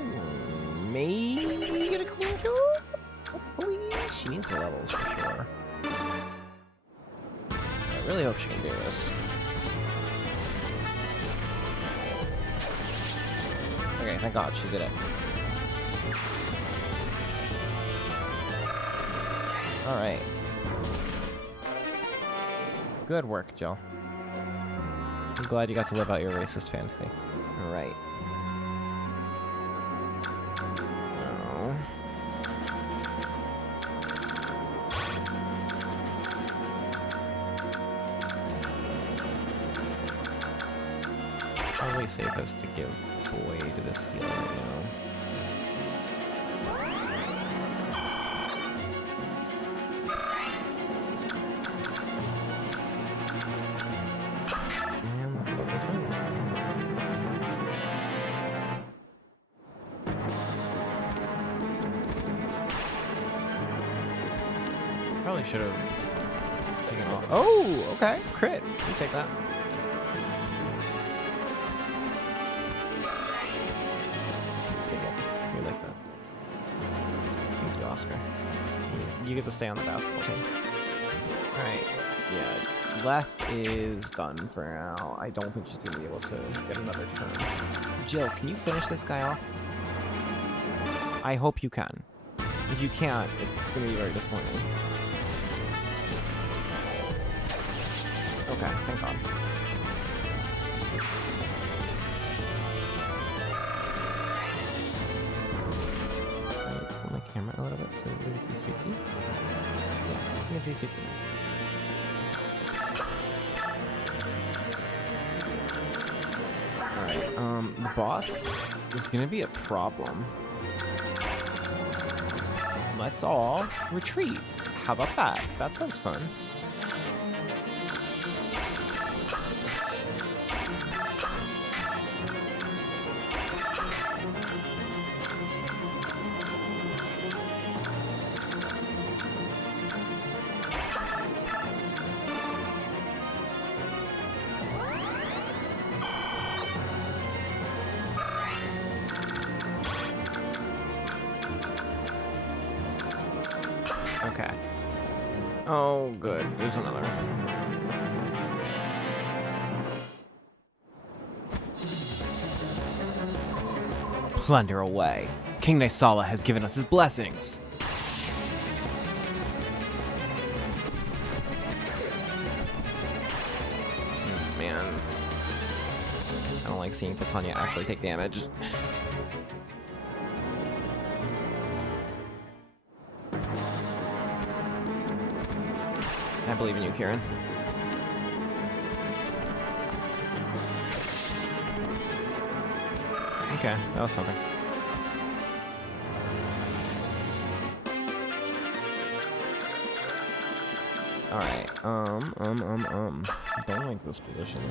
may get a clean kill? Hopefully. She needs the levels for sure. I really hope she can do this. Okay, thank God she did it. Alright. Good work, Jill. I'm glad you got to live out your racist fantasy. Alright. Oh. Probably safest to give away to this healer right now. And let's go this way. Probably should have taken off. Oh, okay. Crit. You take that. Oscar. You get to stay on the basketball team. Alright. Yeah, Leth is done for now. I don't think she's going to be able to get another turn. Jill, can you finish this guy off? I hope you can. If you can't, it's going to be very disappointing. Okay, thank God. Camera a little bit so we can see Suki. Yeah, you can see Suki. Alright, the boss is gonna be a problem. Let's all retreat. How about that? That sounds fun. Okay. Oh, good. There's another. Plunder away. King Nysala has given us his blessings. Man. I don't like seeing Titania actually take damage. I believe in you, Kieran. Okay, that was something. Alright, don't like this position.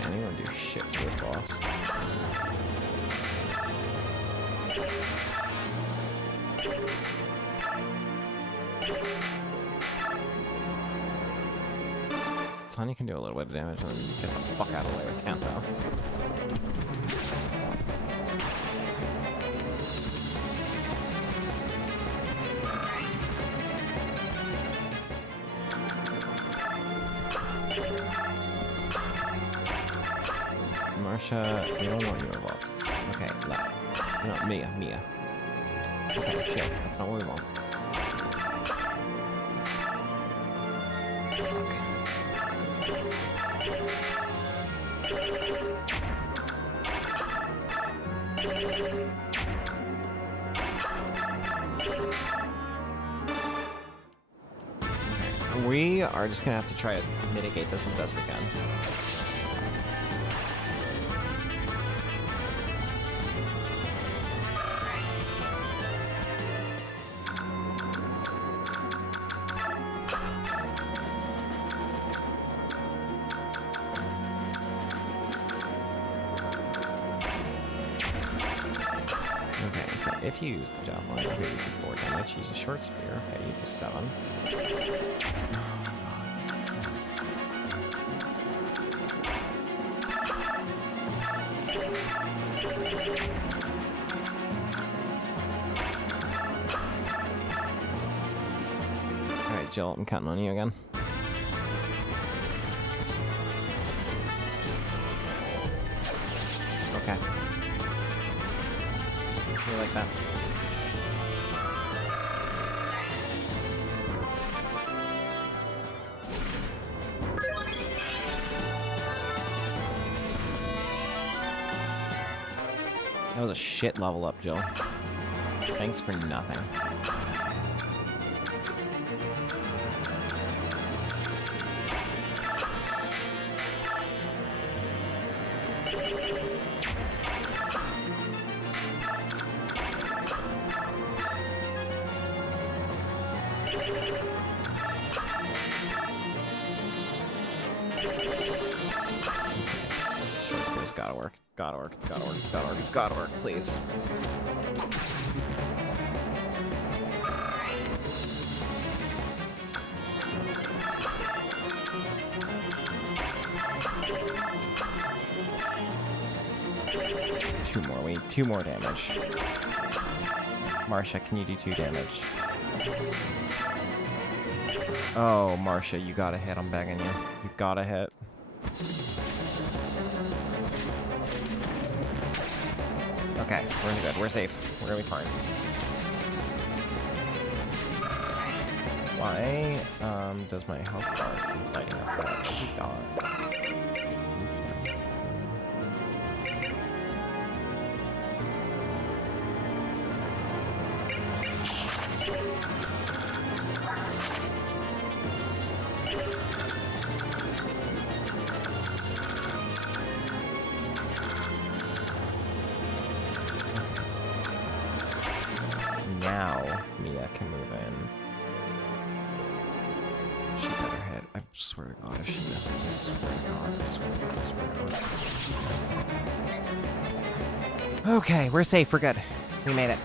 Can anyone do shit to this boss? Tanya can do a little bit of damage and then get the fuck out of the way with Kanto. Marsha, we don't want you involved. Okay, left. No, Mia. Okay, shit. That's not what we want. Okay. We are just gonna have to try to mitigate this as best we can. Okay, so if you use the javelin, okay, you do 4 damage. Use a short spear, okay, you do 7. Alright, Jill, I'm counting on you again. Okay. You like that? That was a shit level up, Jill. Thanks for nothing. It's gotta work. Gotta work. Gotta work. Gotta work. It's gotta work, please. Two more. We need 2 more damage. Marcia, can you do 2 damage? Oh, Marcia, you gotta hit. I'm begging you. You gotta hit. Okay, we're good. We're safe. We're gonna be fine. Why does my health bar keep lighting up that? Oh god. Now Mia can move in. She better hit. I swear to god if she misses, I swear to god, I swear to god, I swear to god. Okay, we're safe, we're good. We made it.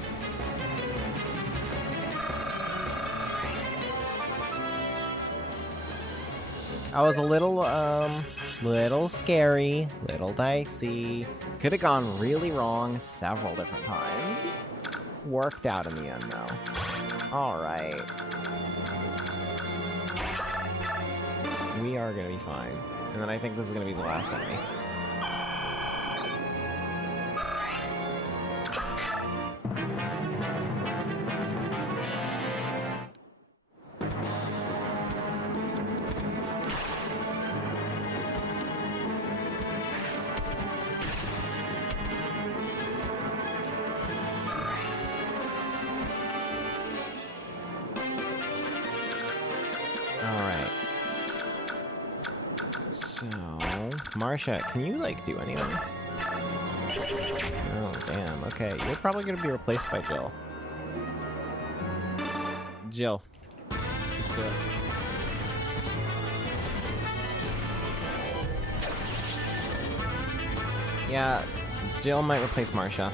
I was a little scary, little dicey. Could have gone really wrong several different times. Worked out in the end, though. Alright. We are gonna be fine. And then I think this is gonna be the last enemy. Alright. So, Marcia, can you, like, do anything? Oh, damn. Okay, you're probably gonna be replaced by Jill. Jill. Let's do it. Yeah, Jill might replace Marcia.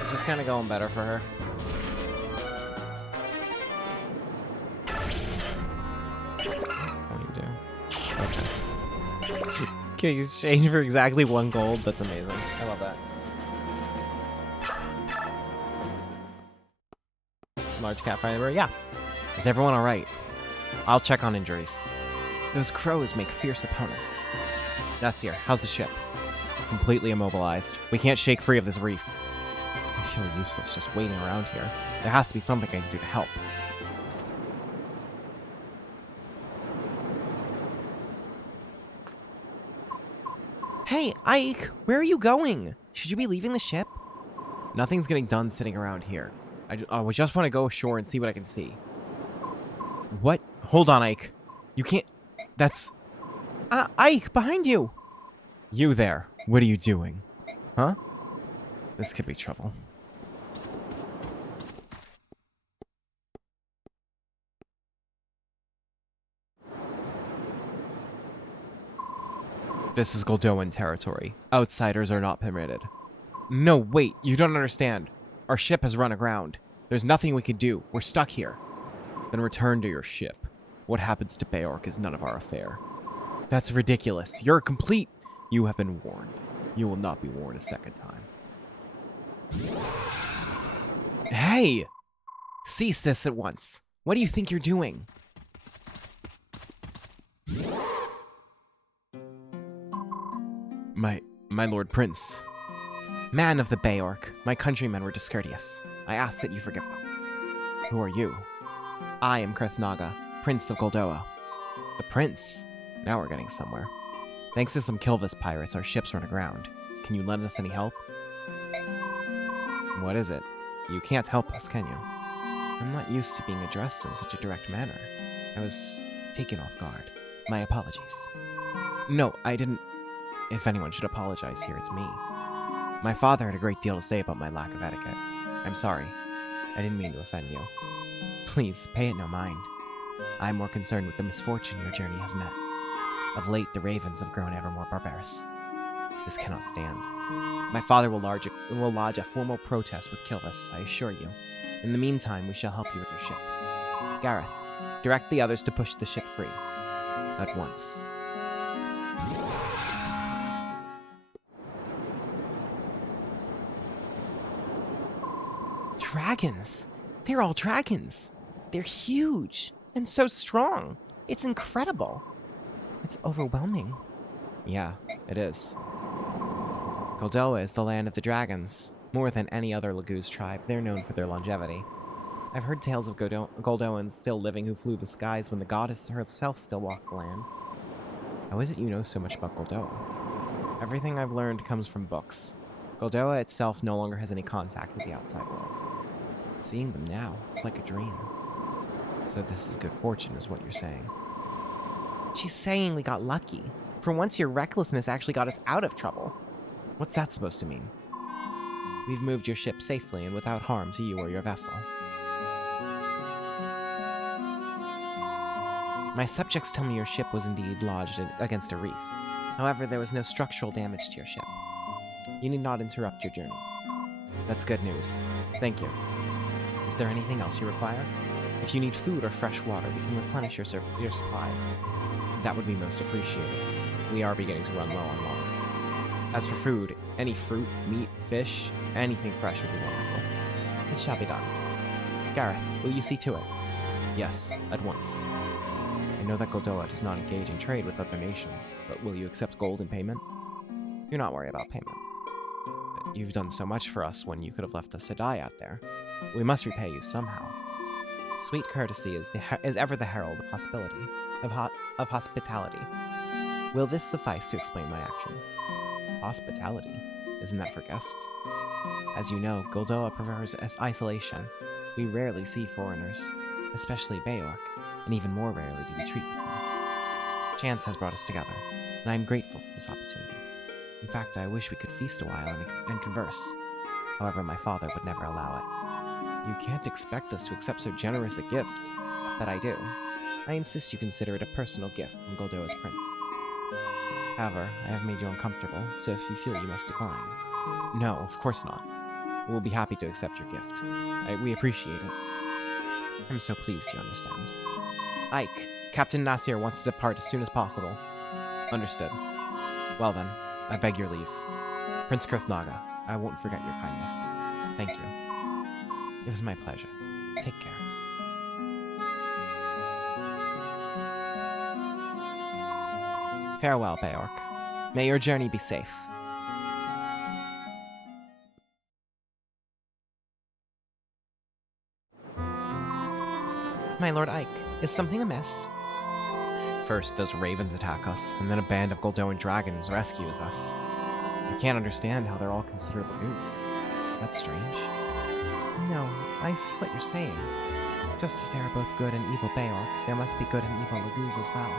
It's just kind of going better for her. Okay, you exchange for exactly 1 gold. That's amazing. I love that. Large cat fiber. Yeah. Is everyone alright? I'll check on injuries. Those crows make fierce opponents. Nasir, how's the ship? completely immobilized. We can't shake free of this reef. I feel useless just waiting around here. There has to be something I can do to help. Hey, Ike! Where are you going? Should you be leaving the ship? Nothing's getting done sitting around here. I just want to go ashore and see what I can see. What? Hold on, Ike. You can't... That's... Ike, behind you! You there. What are you doing? Huh? This could be trouble. This is Goldoan territory. Outsiders are not permitted. No, wait, you don't understand. Our ship has run aground. There's nothing we can do. We're stuck here. Then return to your ship. What happens to Beork is none of our affair. That's ridiculous. You're complete... You have been warned. You will not be warned a second time. Hey! Cease this at once. What do you think you're doing? My Lord Prince. Man of the Beork, my countrymen were discourteous. I ask that you forgive them. Who are you? I am Kurthnaga, Prince of Goldoa. The Prince? Now we're getting somewhere. Thanks to some Kilvis pirates, our ship's run aground. Can you lend us any help? What is it? You can't help us, can you? I'm not used to being addressed in such a direct manner. I was taken off guard. My apologies. No, I didn't... If anyone should apologize here, it's me. My father had a great deal to say about my lack of etiquette. I'm sorry. I didn't mean to offend you. Please, pay it no mind. I'm more concerned with the misfortune your journey has met. Of late, the ravens have grown ever more barbarous. This cannot stand. My father will lodge a formal protest with Kilvis, I assure you. In the meantime, we shall help you with your ship. Gareth, direct the others to push the ship free. At once. Dragons! They're all dragons! They're huge! And so strong! It's incredible! It's overwhelming. Yeah, it is. Goldoa is the land of the dragons. More than any other Laguz tribe, they're known for their longevity. I've heard tales of Goldoans still living who flew the skies when the goddess herself still walked the land. How is it you know so much about Goldoa? Everything I've learned comes from books. Goldoa itself no longer has any contact with the outside world. Seeing them now, it's like a dream. So this is good fortune, is what you're saying. She's saying we got lucky. For once, your recklessness actually got us out of trouble. What's that supposed to mean? We've moved your ship safely and without harm to you or your vessel. My subjects tell me your ship was indeed lodged against a reef. However, there was no structural damage to your ship. You need not interrupt your journey. That's good news. Thank you. Is there anything else you require? If you need food or fresh water, we can replenish your supplies. That would be most appreciated. We are beginning to run low on water. As for food, any fruit, meat, fish, anything fresh would be wonderful. It shall be done. Gareth, will you see to it? Yes, at once. I know that Goldoa does not engage in trade with other nations, but will you accept gold in payment? Do not worry about payment. You've done so much for us when you could have left us to die out there. We must repay you somehow. Sweet courtesy is ever the herald of hospitality. Will this suffice to explain my actions? Hospitality? Isn't that for guests? As you know, Goldoa prefers isolation. We rarely see foreigners, especially Beork, and even more rarely do we treat them. Chance has brought us together, and I am grateful for this opportunity. In fact, I wish we could feast a while and converse. However, my father would never allow it. You can't expect us to accept so generous a gift. But I do. I insist you consider it a personal gift from Goldoa's prince. However, I have made you uncomfortable, so if you feel you must decline. No, of course not. We'll be happy to accept your gift. We appreciate it. I'm so pleased you understand. Ike, Captain Nasir wants to depart as soon as possible. Understood. Well then, I beg your leave. Prince Kurthnaga, I won't forget your kindness. Thank you. It was my pleasure. Take care. Farewell, Beork. May your journey be safe. My Lord Ike, is something amiss? First, those ravens attack us, and then a band of Goldoan dragons rescues us. I can't understand how they're all considered lagoons. Is that strange? No, I see what you're saying. Just as there are both good and evil Bayork, there must be good and evil lagoons as well.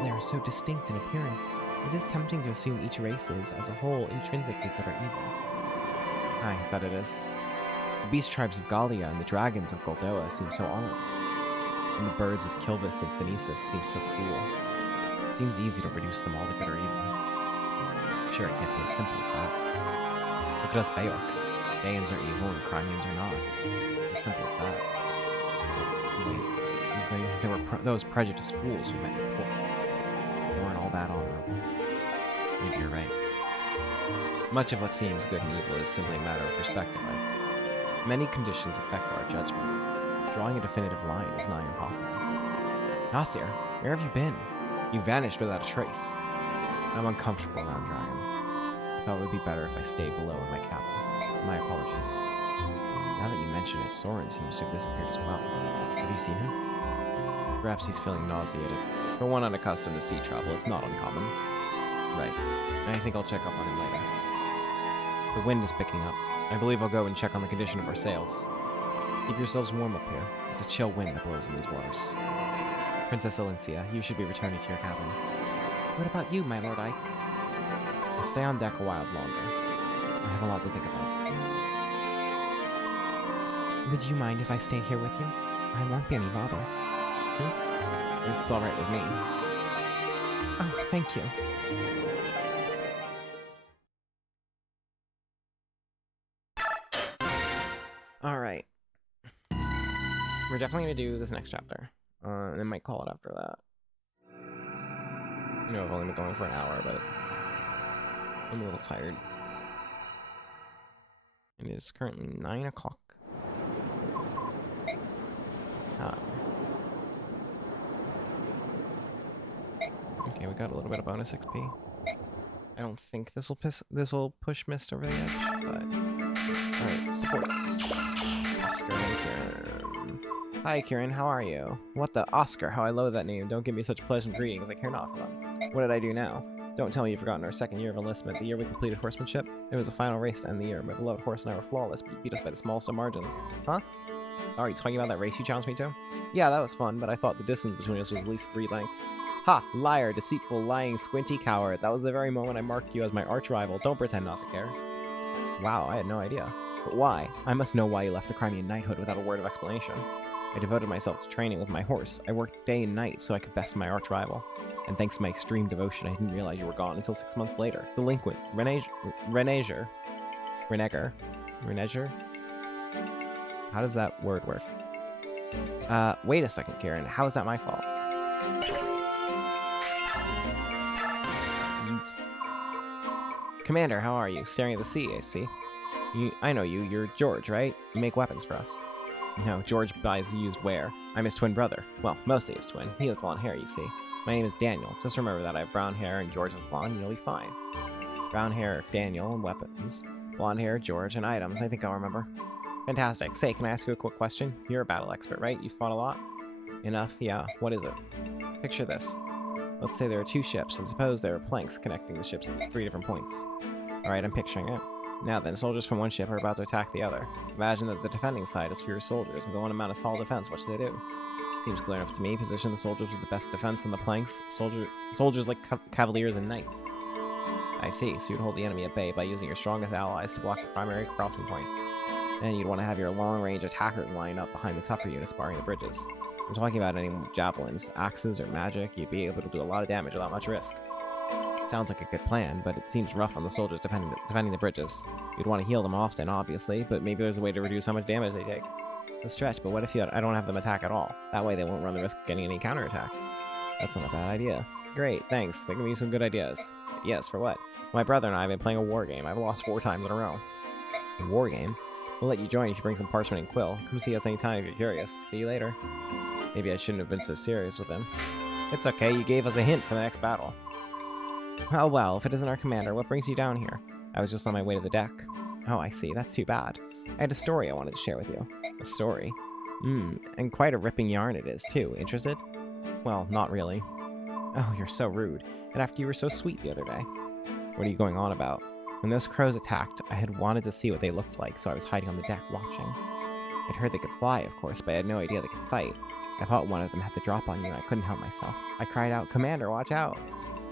They are so distinct in appearance. It is tempting to assume each race is, as a whole, intrinsically good or evil. I bet it is. The beast tribes of Gallia and the dragons of Goldoa seem so honorable. And the birds of Kilvis and Phoenicis seem so cruel. It seems easy to reduce them all to good or evil. Sure, it can't be as simple as that. Look at us Bayork. Daeans are evil and Crimeans are not. It's as simple as that. Wait, there were those prejudiced fools we met before. They weren't all that honorable. Maybe you're right. Much of what seems good and evil is simply a matter of perspective. Many conditions affect our judgment. Drawing a definitive line is nigh impossible. Nasir, where have you been? You vanished without a trace. I'm uncomfortable around dragons. I thought it would be better if I stayed below in my cabin. My apologies. Now that you mention it, Soren seems to have disappeared as well. Have you seen him? Perhaps he's feeling nauseated. For one unaccustomed to sea travel, it's not uncommon. Right. I think I'll check up on him later. The wind is picking up. I believe I'll go and check on the condition of our sails. Keep yourselves warm up here. It's a chill wind that blows in these waters. Princess Alencia, you should be returning to your cabin. What about you, my Lord Ike? I'll stay on deck a while longer. I have a lot to think about. Would you mind if I stay here with you? I won't be any bother. It's alright with me. Oh, thank you. Alright. We're definitely going to do this next chapter. And then might call it after that. I know I've only been going for an hour, but I'm a little tired. And it is currently 9 o'clock. Okay, we got a little bit of bonus XP. I don't think this will push Mist over the edge, but alright, supports. Oscar and Kieran. Hi Kieran, how are you? What the Oscar? How I loathe that name. Don't give me such pleasant greetings. I care not for them. What did I do now? Don't tell me you've forgotten our second year of enlistment, the year we completed horsemanship. It was a final race to end the year. My beloved horse and I were flawless, but you beat us by the smallest of margins. Huh? Are you talking about that race you challenged me to? Yeah, that was fun, but I thought the distance between us was at least 3 lengths. Ha! Liar, deceitful, lying, squinty coward. That was the very moment I marked you as my arch-rival. Don't pretend not to care. Wow, I had no idea. But why? I must know why you left the Crimean knighthood without a word of explanation. I devoted myself to training with my horse. I worked day and night so I could best my arch-rival. And thanks to my extreme devotion, I didn't realize you were gone until 6 months later. Delinquent. Reneger. How does that word work? Wait a second, Kieran. How is that my fault? Commander, how are you? Staring at the sea, I see. I know you. You're George, right? You make weapons for us. No, George buys used ware. I'm his twin brother. Well, mostly his twin. He has blonde hair, you see. My name is Daniel. Just remember that I have brown hair and George is blonde, and you'll be fine. Brown hair, Daniel, and weapons. Blonde hair, George, and items. I think I'll remember. Fantastic. Say, can I ask you a quick question? You're a battle expert, right? You fought a lot? Enough? Yeah. What is it? Picture this. Let's say there are 2 ships, and suppose there are planks connecting the ships at 3 different points. Alright, I'm picturing it. Now then, soldiers from one ship are about to attack the other. Imagine that the defending side has fewer soldiers, and they want to mount a solid defense. What should they do? Seems clear enough to me. Position the soldiers with the best defense on the planks. Soldiers like cavaliers and knights. I see, so you'd hold the enemy at bay by using your strongest allies to block the primary crossing points. And you'd want to have your long-range attackers line up behind the tougher units barring the bridges. I'm talking about any javelins, axes, or magic. You'd be able to do a lot of damage without much risk. Sounds like a good plan, but it seems rough on the soldiers defending the bridges. You'd want to heal them often, obviously, but maybe there's a way to reduce how much damage they take. A stretch, but what if I don't have them attack at all? That way they won't run the risk of getting any counterattacks. That's not a bad idea. Great, thanks. They give me some good ideas. Yes, for what? My brother and I have been playing a war game. I've lost 4 times in a row. A war game? We'll let you join if you bring some parchment and quill. Come see us anytime if you're curious. See you later. Maybe I shouldn't have been so serious with him. It's okay, you gave us a hint for the next battle. Well, if it isn't our commander, what brings you down here? I was just on my way to the deck. Oh, I see. That's too bad. I had a story I wanted to share with you. A story? And quite a ripping yarn it is, too. Interested? Well, not really. Oh, you're so rude. And after you were so sweet the other day. What are you going on about? When those crows attacked, I had wanted to see what they looked like, so I was hiding on the deck watching. I'd heard they could fly, of course, but I had no idea they could fight. I thought one of them had the drop on you, and I couldn't help myself. I cried out, "Commander, watch out!"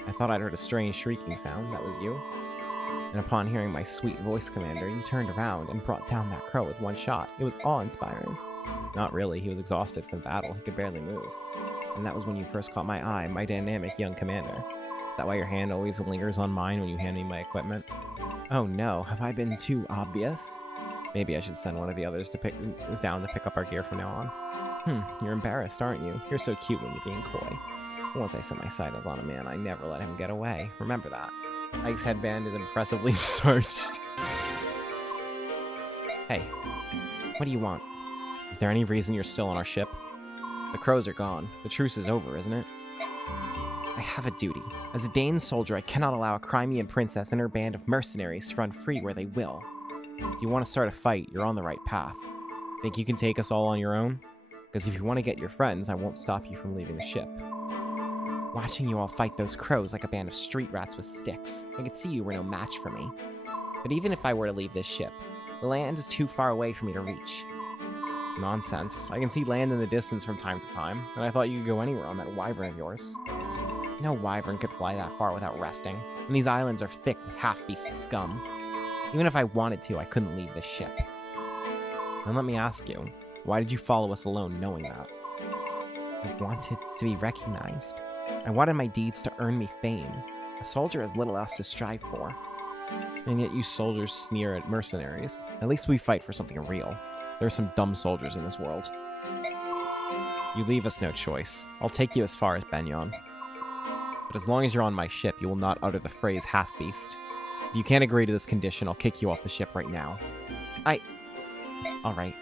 I thought I'd heard a strange shrieking sound. That was you? And upon hearing my sweet voice, Commander, you turned around and brought down that crow with one shot. It was awe-inspiring. Not really. He was exhausted from the battle. He could barely move. And that was when you first caught my eye, my dynamic young commander. Is that why your hand always lingers on mine when you hand me my equipment? Oh no, have I been too obvious? Maybe I should send one of the others down to pick up our gear from now on. You're embarrassed, aren't you? You're so cute when you're being coy. Once I set my sights on a man, I never let him get away. Remember that. Ike's headband is impressively starched. Hey, what do you want? Is there any reason you're still on our ship? The crows are gone. The truce is over, isn't it? I have a duty. As a Dane soldier, I cannot allow a Crimean princess and her band of mercenaries to run free where they will. If you want to start a fight, you're on the right path. Think you can take us all on your own? Because if you want to get your friends, I won't stop you from leaving the ship. Watching you all fight those crows like a band of street rats with sticks, I could see you were no match for me. But even if I were to leave this ship, the land is too far away for me to reach. Nonsense. I can see land in the distance from time to time, and I thought you could go anywhere on that wyvern of yours. No wyvern could fly that far without resting, and these islands are thick with half-beast scum. Even if I wanted to, I couldn't leave this ship. Then let me ask you, why did you follow us alone knowing that? I wanted to be recognized. I wanted my deeds to earn me fame. A soldier has little else to strive for. And yet you soldiers sneer at mercenaries. At least we fight for something real. There are some dumb soldiers in this world. You leave us no choice. I'll take you as far as Benyon. But as long as you're on my ship, you will not utter the phrase half-beast. If you can't agree to this condition, I'll kick you off the ship right now. Alright.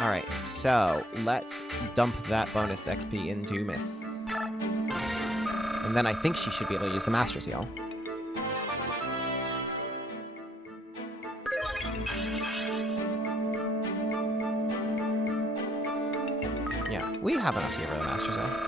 Alright, so let's dump that bonus XP into Miss. And then I think she should be able to use the Master Seal. Yeah, we have enough to give her the Master Seal.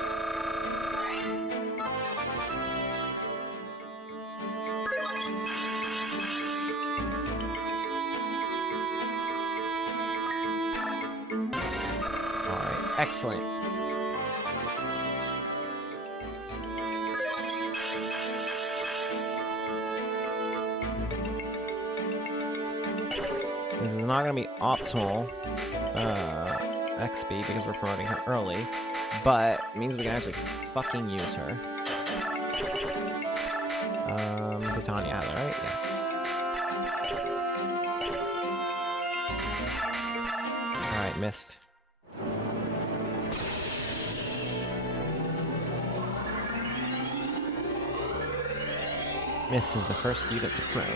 Excellent. This is not going to be optimal XP because we're promoting her early, but it means we can actually fucking use her. Titania has it, right? Yes. Alright, missed. Miss is the first unit to promote.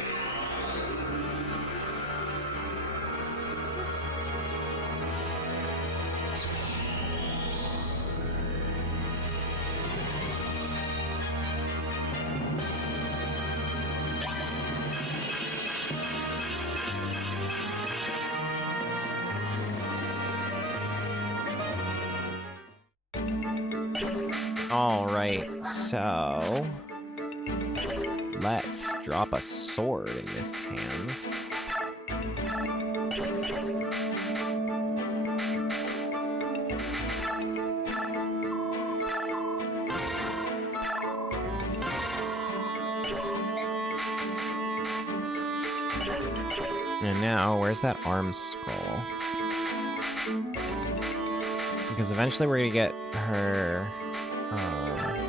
Alright, so let's drop a sword in Mist's hands. And now, where's that arm scroll? Because eventually we're gonna get her...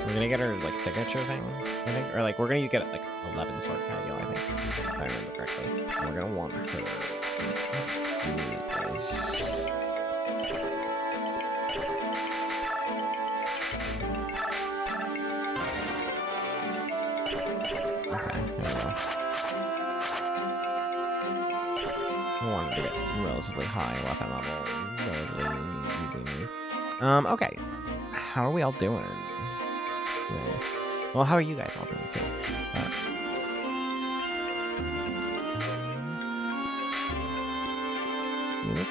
we're gonna get her, like, signature thing, I think? Or, like, we're gonna get, like, 11 sword kind of deal, I think. If I remember correctly. And we're gonna want her to do this. Okay, there we go. I wanted to get relatively high weapon level. Relatively easily. Okay. How are we all doing? Well, how are you guys all doing, too? food.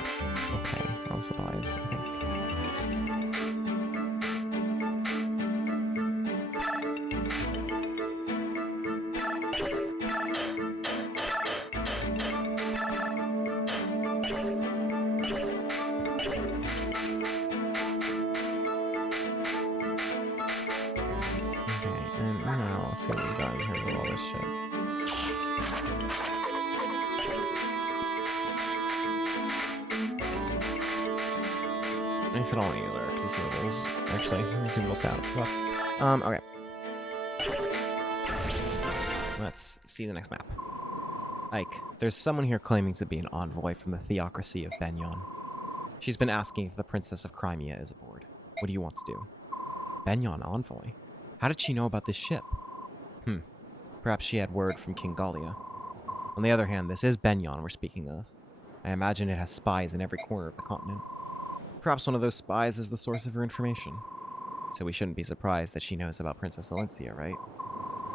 Okay, all supplies, I think. Okay, and now let's see what we got in terms of all this shit. I said only alert consumables. Actually, consumable sound. Well, okay. Let's see the next map. Ike, there's someone here claiming to be an envoy from the theocracy of Benyon. She's been asking if the Princess of Crimea is aboard. What do you want to do? Benyon envoy? How did she know about this ship? Perhaps she had word from King Gallia. On the other hand, this is Benyon we're speaking of. I imagine it has spies in every corner of the continent. Perhaps one of those spies is the source of her information. So we shouldn't be surprised that she knows about Princess Alencia, right?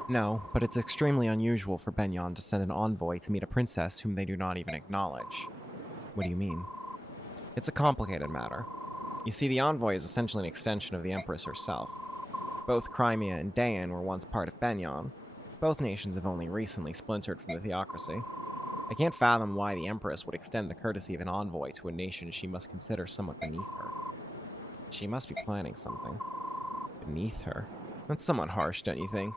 No, but it's extremely unusual for Benyon to send an envoy to meet a princess whom they do not even acknowledge. What do you mean? It's a complicated matter. You see, the envoy is essentially an extension of the Empress herself. Both Crimea and Dayan were once part of Benyon. Both nations have only recently splintered from the theocracy. I can't fathom why the Empress would extend the courtesy of an envoy to a nation she must consider somewhat beneath her. She must be planning something. Beneath her? That's somewhat harsh, don't you think?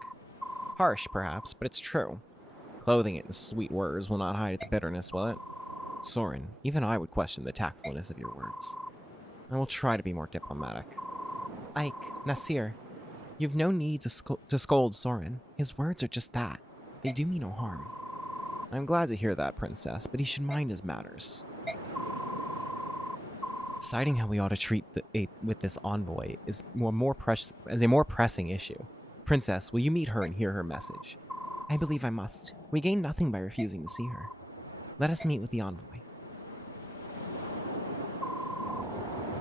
Harsh, perhaps, but it's true. Clothing it in sweet words will not hide its bitterness, will it? Soren, even I would question the tactfulness of your words. I will try to be more diplomatic. Ike, Nasir, you've no need to scold Soren. His words are just that. They do me no harm. I'm glad to hear that, Princess, but he should mind his manners. Deciding how we ought to treat with this envoy is a more pressing issue. Princess, will you meet her and hear her message? I believe I must. We gain nothing by refusing to see her. Let us meet with the envoy.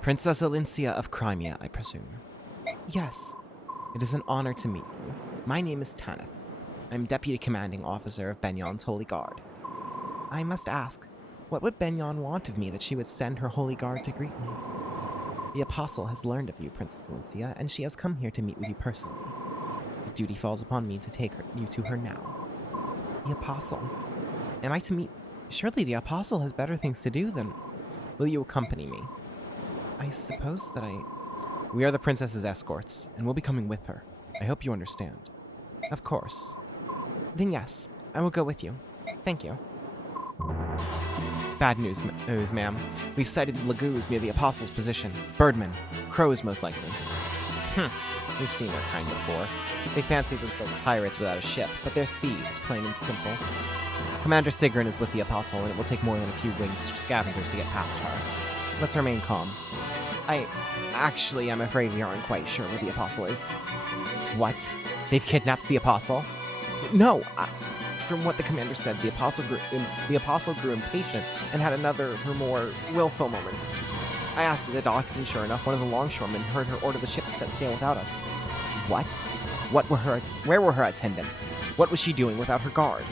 Princess Alencia of Crimea, I presume. Yes. It is an honor to meet you. My name is Tanith. I'm Deputy Commanding Officer of Benyon's Holy Guard. I must ask, what would Benyon want of me that she would send her Holy Guard to greet me? The Apostle has learned of you, Princess Alencia, and she has come here to meet with you personally. The duty falls upon me to take you to her now. The Apostle? Am I to meet... Surely the Apostle has better things to do than... Will you accompany me? I suppose that We are the Princess's escorts, and we'll be coming with her. I hope you understand. Of course. Then yes, I will go with you. Thank you. Bad news, ma'am. We've sighted lagoos near the Apostle's position. Birdmen. Crows, most likely. We've seen their kind before. They fancy themselves pirates without a ship, but they're thieves, plain and simple. Commander Sigrun is with the Apostle, and it will take more than a few winged scavengers to get past her. Let's remain calm. I'm afraid we aren't quite sure where the Apostle is. What? They've kidnapped the Apostle? No! From what the commander said, the Apostle grew impatient and had another of her more willful moments. I asked at the docks, and sure enough, one of the longshoremen heard her order the ship to set sail without us. What? Where were her attendants? What was she doing without her guard?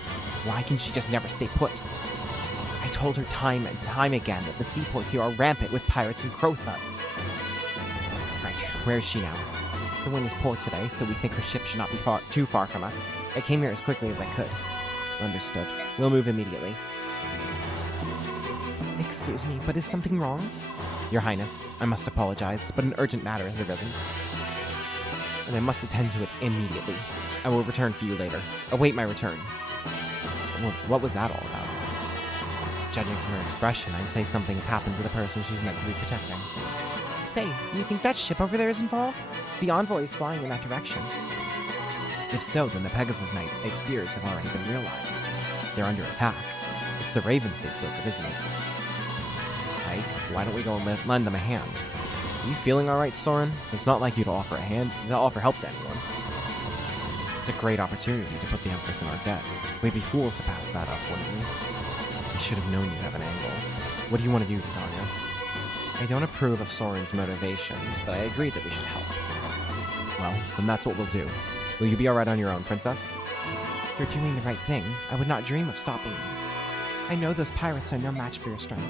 Why can she just never stay put? I told her time and time again that the seaports here are rampant with pirates and crow thugs. Right, where is she now? The wind is poor today, so we think her ship should not be too far from us. I came here as quickly as I could. Understood. We'll move immediately. Excuse me, but is something wrong? Your Highness, I must apologize, but an urgent matter has arisen. And I must attend to it immediately. I will return for you later. Await my return. What was that all about? Judging from her expression, I'd say something has happened to the person she's meant to be protecting. Say, do you think that ship over there is involved? The envoy is flying in that direction. If so, then the Pegasus Knight's fears have already been realized. They're under attack. It's the ravens they spoke of, isn't it? Ike, why don't we go and lend them a hand? Are you feeling alright, Soren? It's not like you to offer help to anyone. It's a great opportunity to put the Empress in our debt. We'd be fools to pass that up, wouldn't we? We should have known you'd have an angle. What do you want to do, Titania? I don't approve of Soren's motivations, but I agree that we should help. Well, then that's what we'll do. Will you be alright on your own, Princess? You're doing the right thing. I would not dream of stopping you. I know those pirates are no match for your strength.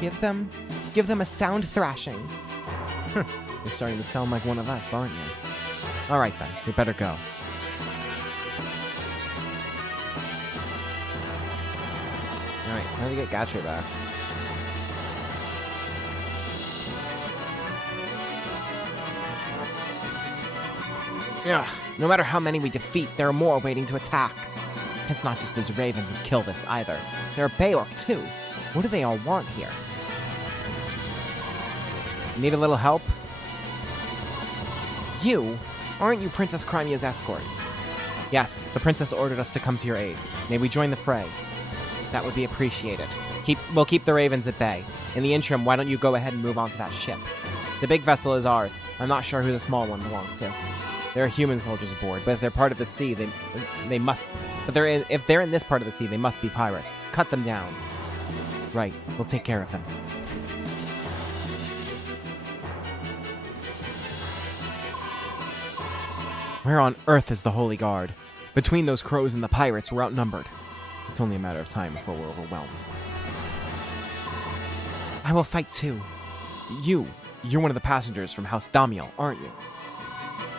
Give them a sound thrashing. You're starting to sound like one of us, aren't you? All right then, we better go. All right, how do we get Gatcher back? Ugh, no matter how many we defeat, there are more waiting to attack. It's not just those ravens of Kilvis either. There are Beork too. What do they all want here? Need a little help? You? Aren't you Princess Crimea's escort? Yes, the princess ordered us to come to your aid. May we join the fray? That would be appreciated. We'll keep the ravens at bay. In the interim, why don't you go ahead and move on to that ship? The big vessel is ours. I'm not sure who the small one belongs to. There are human soldiers aboard, but if they're part of the sea, they must. But if they're in this part of the sea, they must be pirates. Cut them down. Right, we'll take care of them. Where on earth is the Holy Guard? Between those crows and the pirates, we're outnumbered. It's only a matter of time before we're overwhelmed. I will fight too. You're one of the passengers from House Damiel, aren't you?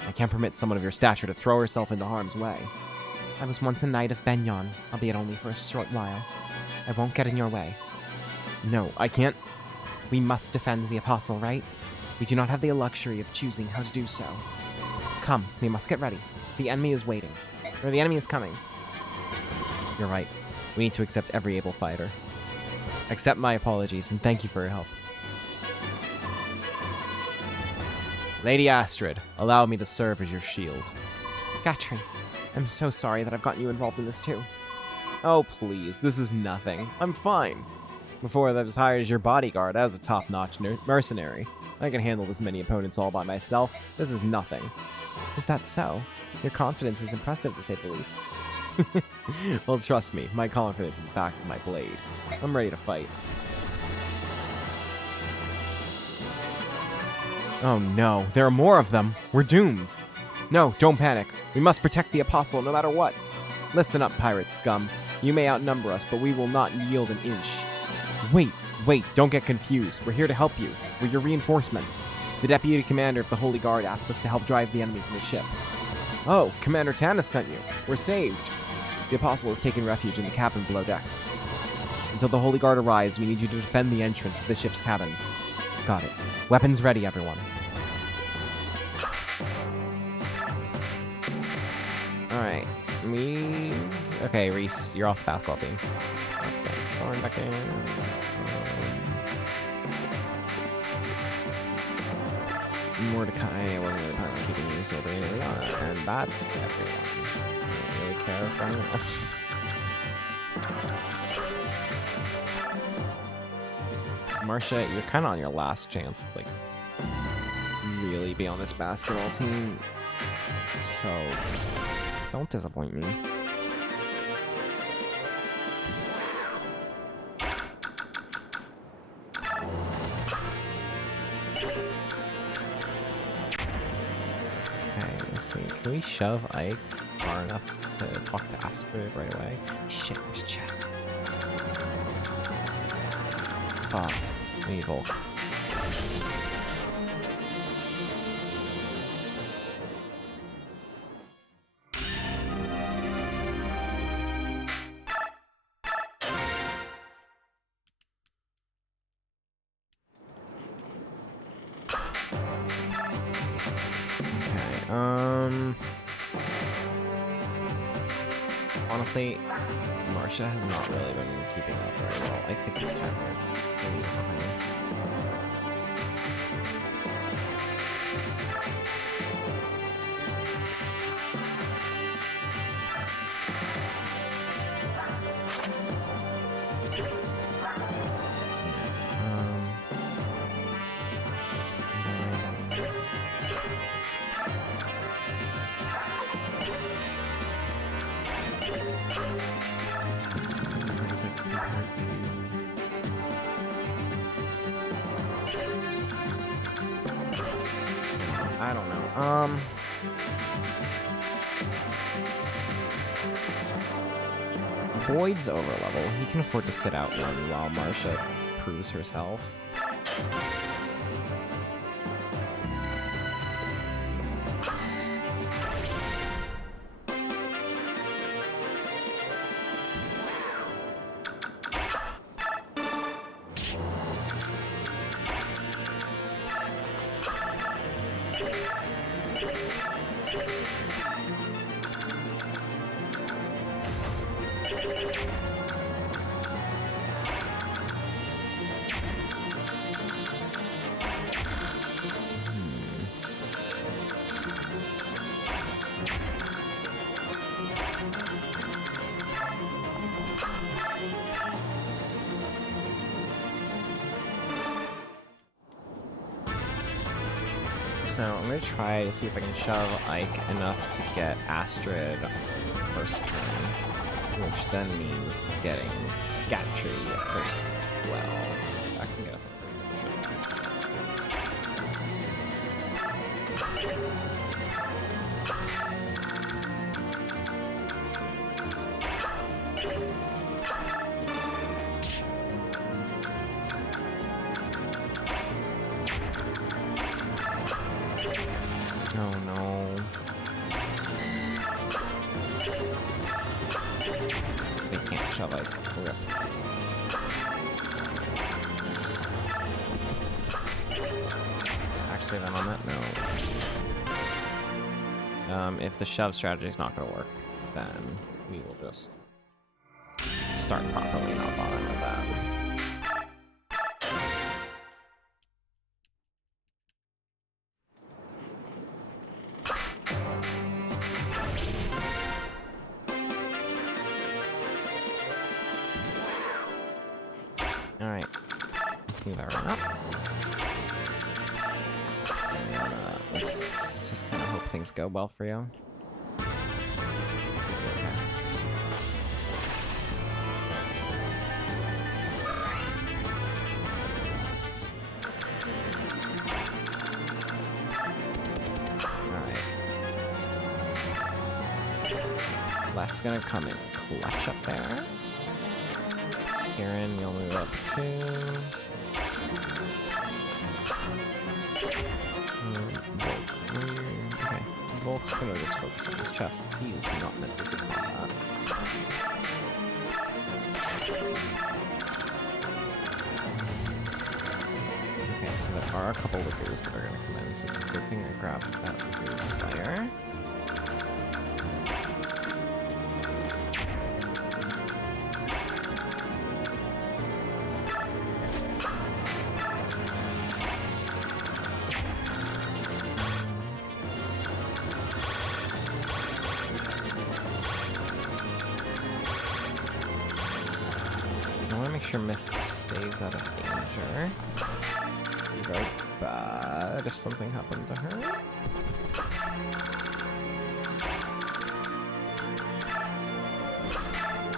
I can't permit someone of your stature to throw herself into harm's way. I was once a knight of Benyon, albeit only for a short while. I won't get in your way. No, I can't. We must defend the Apostle, right? We do not have the luxury of choosing how to do so. Come, we must get ready. The enemy is waiting. Or the enemy is coming. You're right. We need to accept every able fighter. Accept my apologies, and thank you for your help. Lady Astrid, allow me to serve as your shield. Gatrin, I'm so sorry that I've gotten you involved in this too. Oh, please, this is nothing. I'm fine. Before I was hired as your bodyguard, I was a top-notch mercenary. I can handle this many opponents all by myself. This is nothing. Is that so? Your confidence is impressive, to say the least. Well, trust me, my confidence is backed with my blade. I'm ready to fight. Oh no, there are more of them. We're doomed. No, don't panic. We must protect the Apostle no matter what. Listen up, pirate scum. You may outnumber us, but we will not yield an inch. Wait, don't get confused. We're here to help you. We're your reinforcements. The deputy commander of the Holy Guard asked us to help drive the enemy from the ship. Oh, Commander Tanith sent you. We're saved. The Apostle has taken refuge in the cabin below decks. Until the Holy Guard arrives, we need you to defend the entrance to the ship's cabins. Got it. Weapons ready, everyone. Alright. Okay, Reese, you're off the basketball team. Let's go. Soren back in. Mordecai, I wasn't really planning on keeping you, so we're gonna and that's everyone. I don't really care for anyone else. Marcia, you're kind of on your last chance to, like, really be on this basketball team, so don't disappoint me. Okay, let's see. Can we shove Ike far enough to talk to Astrid right away? Shit, there's chests. Fuck. We need Volk. Honestly, Marcia has not really been keeping up very well. I think it's time to leave behind. I don't know. Boyd's overlevel. He can afford to sit out one while Marcia proves herself. So I'm gonna try to see if I can shove Ike enough to get Astrid first turn, which then means getting Gatry first turn as well. That can get us Oh no. They can't shove like rip. Actually, then on that note, if the shove strategy is not going to work, then we will just start properly, not bothering with that. Alright, let's move everyone up. And, let's just kind of hope things go well for you. Okay. Alright. Les gonna come in clutch up there. Kieran, you'll move up too. Okay. Volk's gonna just focus on his chests. He is not meant to see combat. Okay, so there are a couple Lickers that are gonna come in, so it's a good thing I grabbed that Licker Slayer. Sure Mist stays out of danger. Be very bad if something happened to her.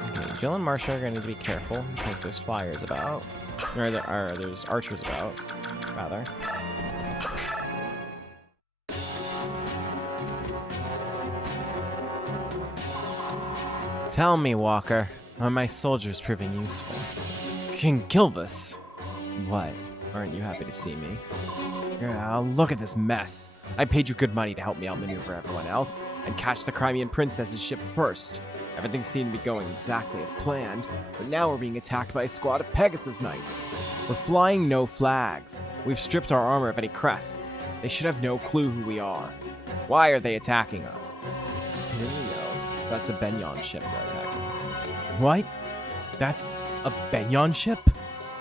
Okay, Jill and Marcia are going to need to be careful because there's flyers about. Or there's archers about, rather. Tell me, Walker, are my soldiers proving useful? King Gilbus! What? Aren't you happy to see me? Yeah, look at this mess. I paid you good money to help me outmaneuver everyone else and catch the Crimean princess's ship first. Everything seemed to be going exactly as planned, but now we're being attacked by a squad of Pegasus Knights. We're flying no flags. We've stripped our armor of any crests. They should have no clue who we are. Why are they attacking us? You know. That's a Benyon ship they're attacking. What? That's a Benyon ship?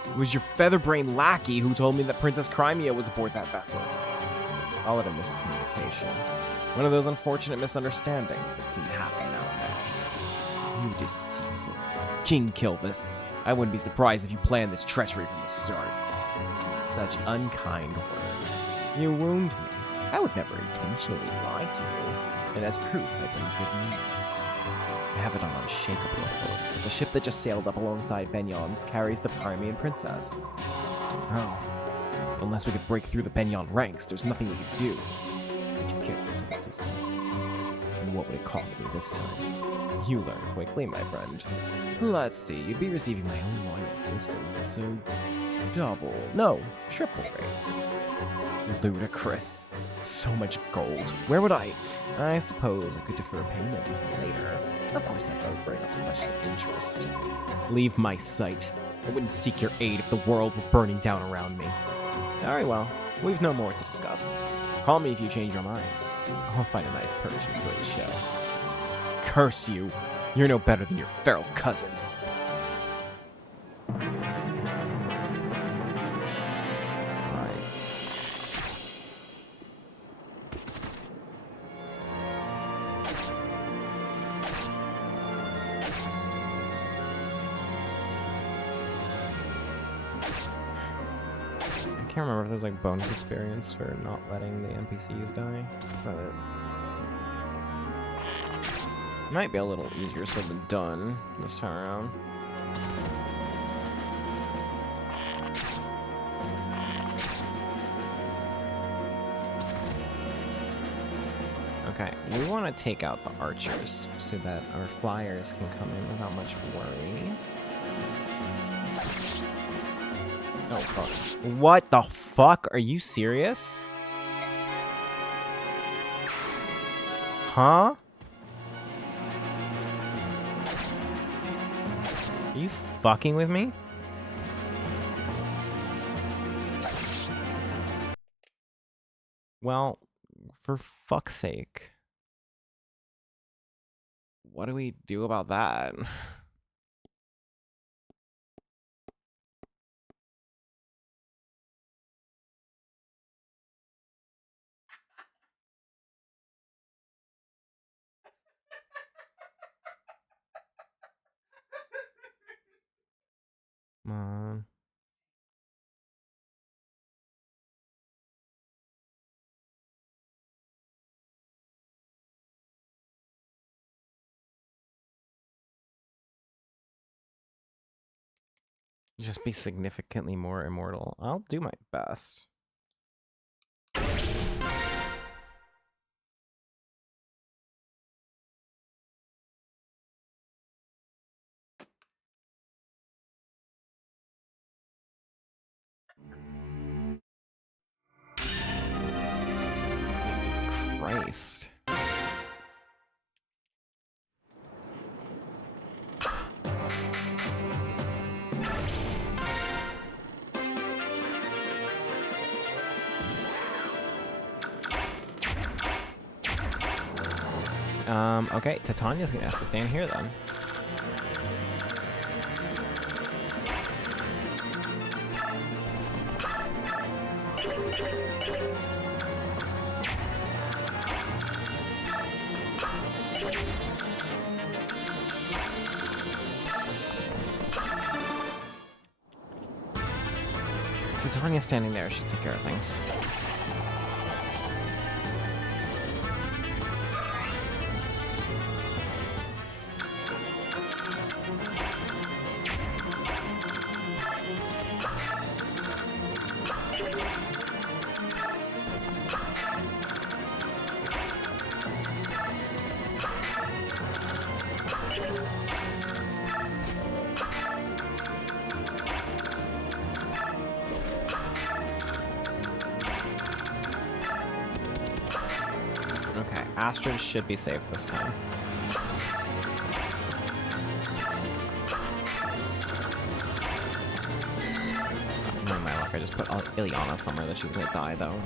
It was your featherbrain lackey who told me that Princess Crimea was aboard that vessel. Call it a miscommunication. One of those unfortunate misunderstandings that seem to happen now and then. You deceitful King Kilvis. I wouldn't be surprised if you planned this treachery from the start. Such unkind words. You wound me. I would never intentionally lie to you. And as proof, I bring good news. I have it on unshakable authority. The ship that just sailed up alongside Benyon's carries the Crimean princess. Oh. Unless we could break through the Benyon ranks, there's nothing we could do. Could you care for some assistance? And what would it cost me this time? You learn quickly, my friend. Let's see, you'd be receiving my own loyal assistance, so double, No, triple rates. ludicrous. So much gold. Where would I? I suppose I could defer payment until later. Of course, that does bring up a question of interest. Leave my sight. I wouldn't seek your aid if the world were burning down around me. Very well. We've no more to discuss. Call me if you change your mind. I'll find a nice perch and enjoy the show. Curse you. You're no better than your feral cousins. Alright. I can't remember if there's like bonus experience for not letting the NPCs die, but it might be a little easier said than done this time around. Okay, we want to take out the archers so that our flyers can come in without much worry. Oh, fuck. What the fuck? Are you serious? Huh? Are you fucking with me? Well, for fuck's sake. What do we do about that? Come on. Just be significantly more immortal. I'll do my best. Christ. Okay, Titania's gonna have to stand here then. Titania's standing there, she'll take care of things. Okay, Astrid should be safe this time. Knowing my luck, I just put Ileana somewhere that she's gonna die though.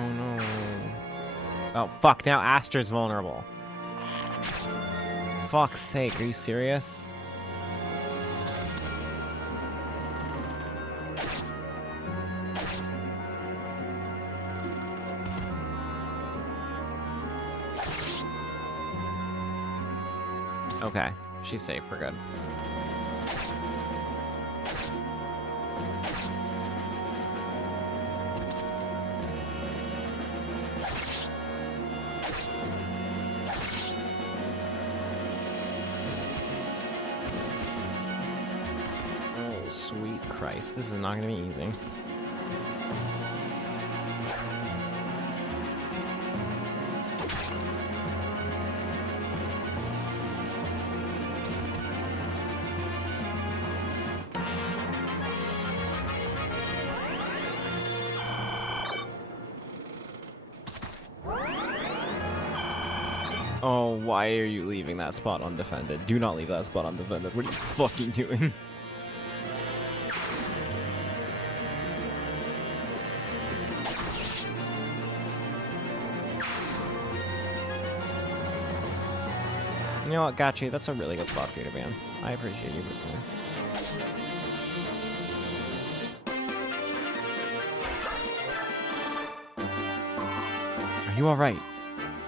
Oh no. Oh fuck, now Astra's vulnerable. Fuck's sake, are you serious? Okay, she's safe. We're good. Oh, sweet Christ. This is not going to be easy. Oh, why are you leaving that spot undefended? Do not leave that spot undefended. What are you fucking doing? You know what, Gotchi, that's a really good spot for you to be in. I appreciate you being there. Are you alright?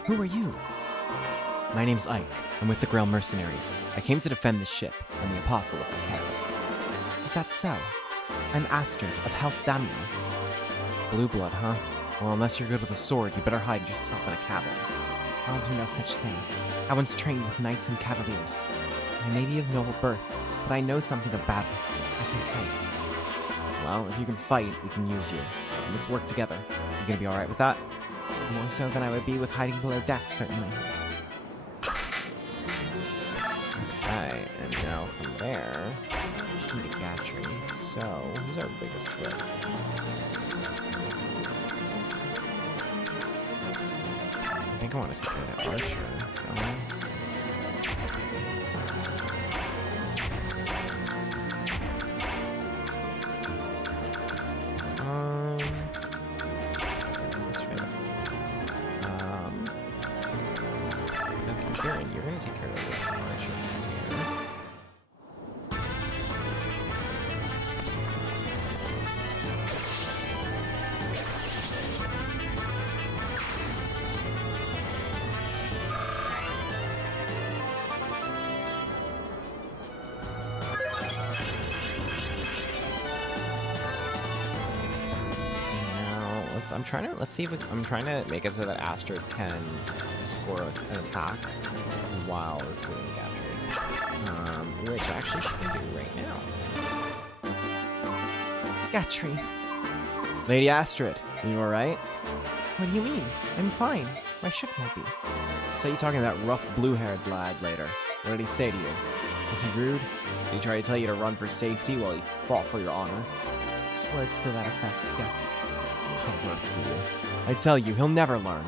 Who are you? My name's Ike. I'm with the Grail Mercenaries. I came to defend the ship. I'm the Apostle of the Care. Is that so? I'm Astrid of Helsdamia. Blue blood, huh? Well, unless you're good with a sword, you better hide yourself in a cabin. I'll do no such thing. I once trained with knights and cavaliers. I may be of noble birth, but I know something of battle. I can fight. Well, if you can fight, we can use you. Let's work together. You gonna be alright with that? More so than I would be with hiding below decks, certainly. Okay, and now from there, we need a Gatry. So, who's our biggest threat? I think I want to take care of that archer. Don't I? Let's try this. Okay, Kieran, you're gonna take care of this archer here. Let's see if I'm trying to make it so that Astrid can score an attack while recruiting Gatry. Which actually she can do right now. Gatry. Lady Astrid, are you alright? What do you mean? I'm fine. Why shouldn't I be? So you talking to that rough blue-haired lad later. What did he say to you? Was he rude? Did he try to tell you to run for safety while he fought for your honor? Words to that effect, yes. Oh, what a fool. I tell you, he'll never learn.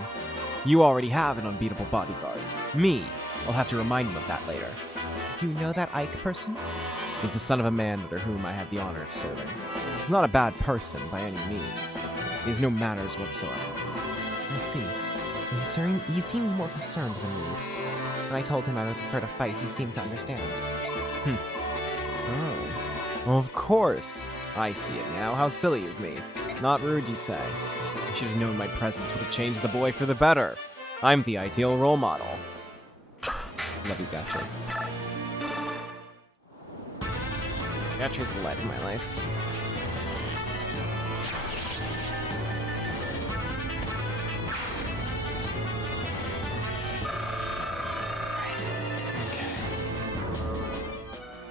You already have an unbeatable bodyguard. Me. I'll have to remind him of that later. You know that Ike person? He's the son of a man under whom I have the honor of serving. He's not a bad person by any means. He has no manners whatsoever. I see. He seemed more concerned than rude. When I told him I would prefer to fight, he seemed to understand. Oh. Well, of course. I see it now. How silly of me. Not rude, you say. You should have known my presence would have changed the boy for the better. I'm the ideal role model. Love you, Gatry. Gatry's the light of my life.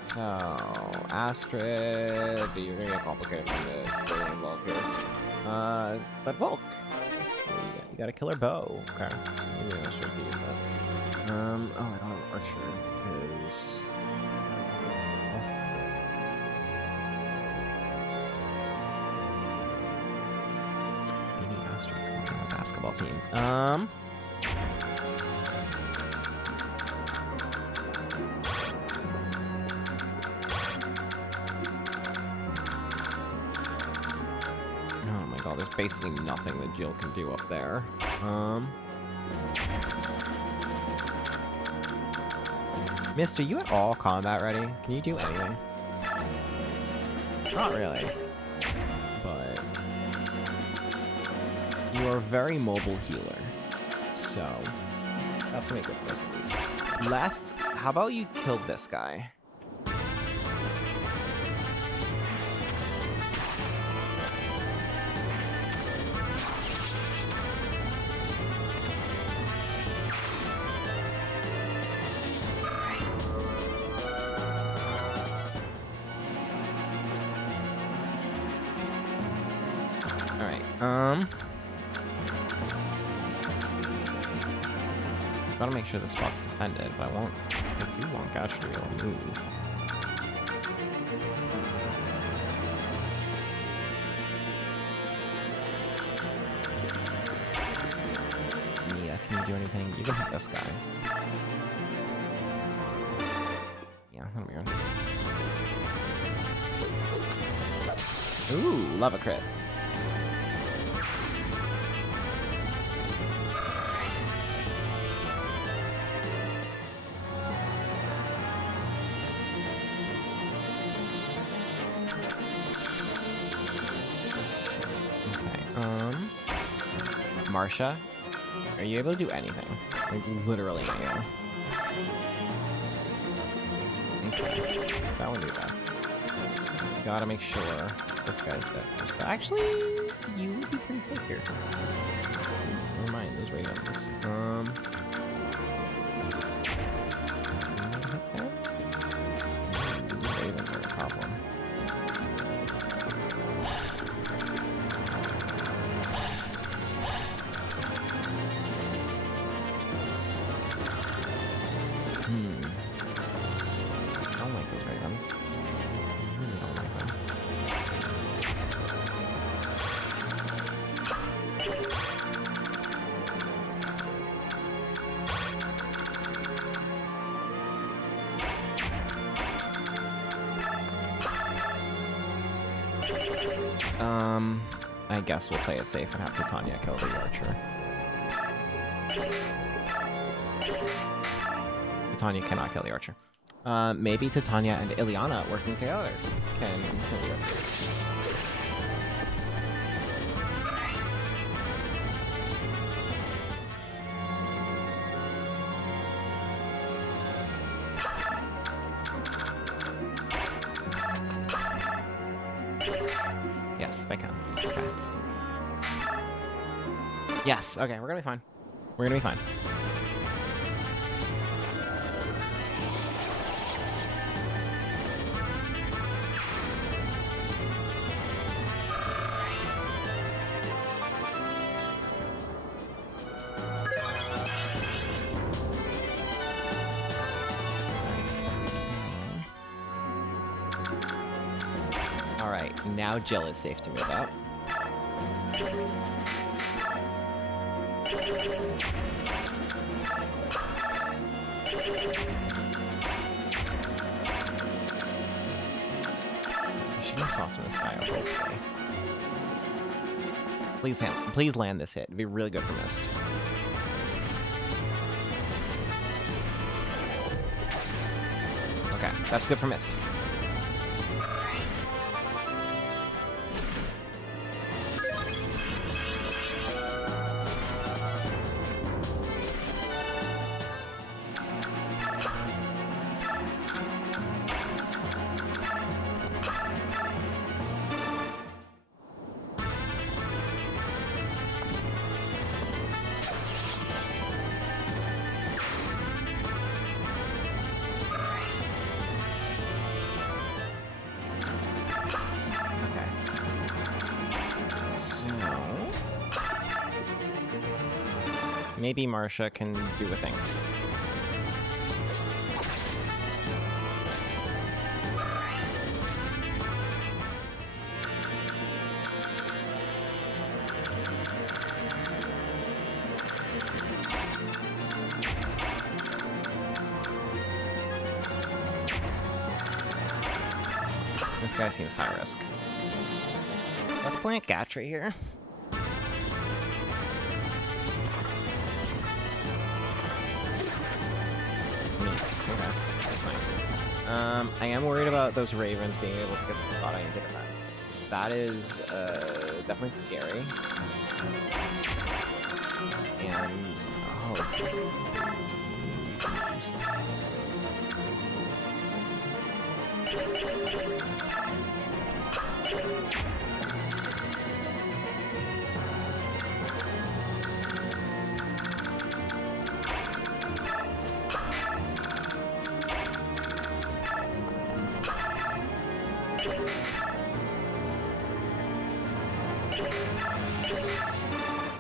So, Astrid, you're gonna get complicated from the getting involved here. But Volk, you got a killer bow. Okay, maybe I should use that. Oh, I don't have archer because. Maybe Astrid's gonna be on the basketball team. Oh, there's basically nothing that Jill can do up there. Mist, are you at all combat ready? Can you do anything? Not really. But you are a very mobile healer. So That's gonna be good for us at least. Leth, how about you kill this guy? Alright, gotta make sure the spot's defended, but I do want Gotcha to be able to move. Mia, can you do anything? You can hit this guy. Yeah, that'll be good. Ooh, love a crit. Marsha, are you able to do anything? Like, literally anything. Okay, that won't do that. Gotta make sure this guy's dead first. But actually, you would be pretty safe here. Never mind, those ravens. Okay. Ravens are a problem. I don't like those ravens. I really don't like them. I guess we'll play it safe and have Titania kill the archer. Titania cannot kill the archer. Maybe Titania and Ileana working together can kill the archer. Yes, they can. Okay. Yes, okay, we're gonna be fine. We're gonna be fine. Alright, now Jill is safe to move up. She can soften this guy up, hopefully. Please land this hit. It'd be really good for Mist. Okay, that's good for Mist. Maybe Marsha can do a thing. This guy seems high risk. Let's plant Gatry here. I am worried about those ravens being able to get to the spot I need to defend. That is definitely scary. And oh,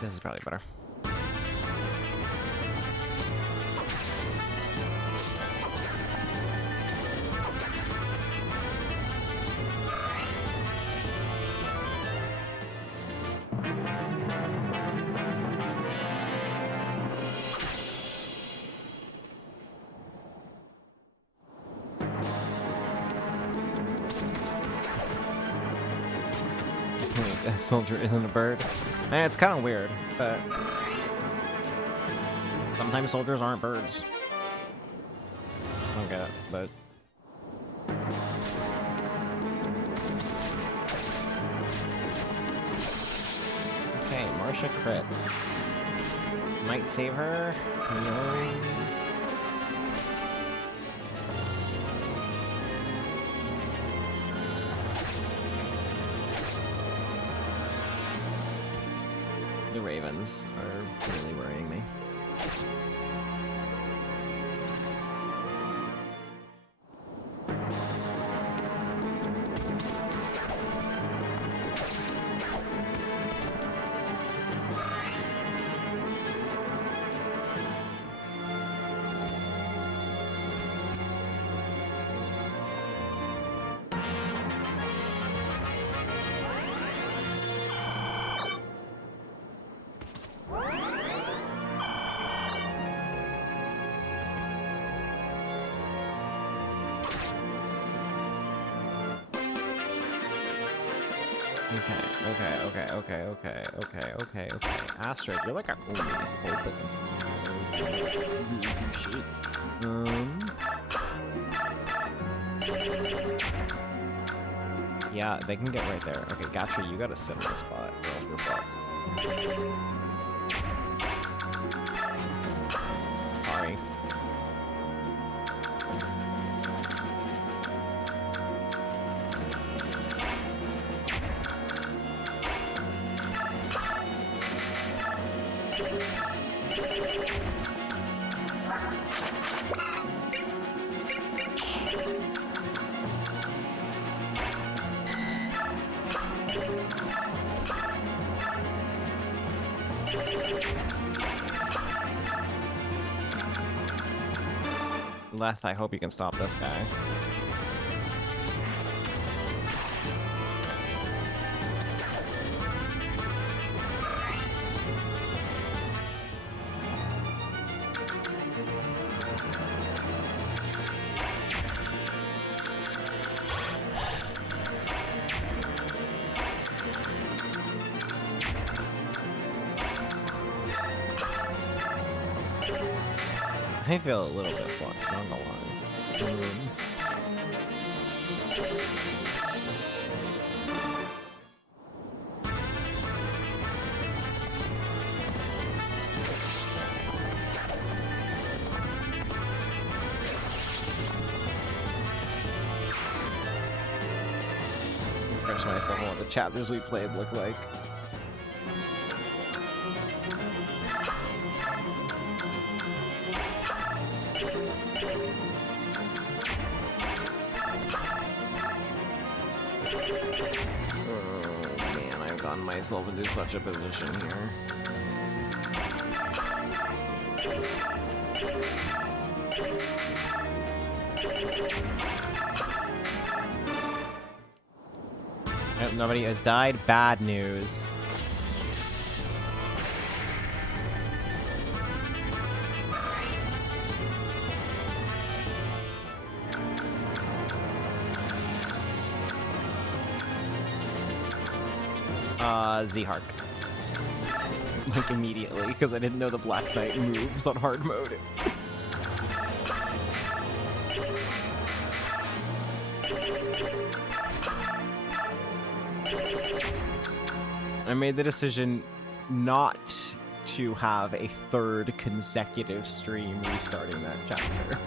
This is probably better. That soldier isn't a bird. It's kind of weird, but sometimes soldiers aren't birds. I don't get it, but okay, Marsha crit. Might save her. Who knows? The Ravens are really worrying me. Okay. Astrid, you're like a hope against shit. Yeah, they can get right there. Okay, gotcha, you gotta sit on the spot, or else we're fucked. Sorry. Leth, I hope you can stop this guy. I feel a little bit fucked, not gonna lie. Refresh myself on what the chapters we played look like. Myself into such a position here. Yep, nobody has died. Bad news. Z-Hark. Like immediately, because I didn't know the Black Knight moves on hard mode. I made the decision not to have a third consecutive stream restarting that chapter.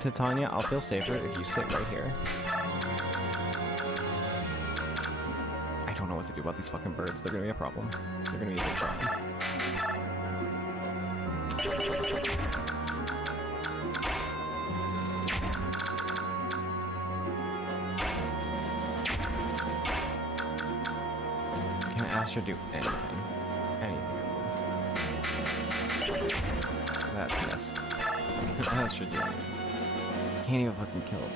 Titania, I'll feel safer if you sit right here. I don't know what to do about these fucking birds. They're gonna be a problem. They're gonna be a big problem. Can I ask her to do anything? Anything. That's missed. Can I ask her to do anything? Can't even fucking kill a bird.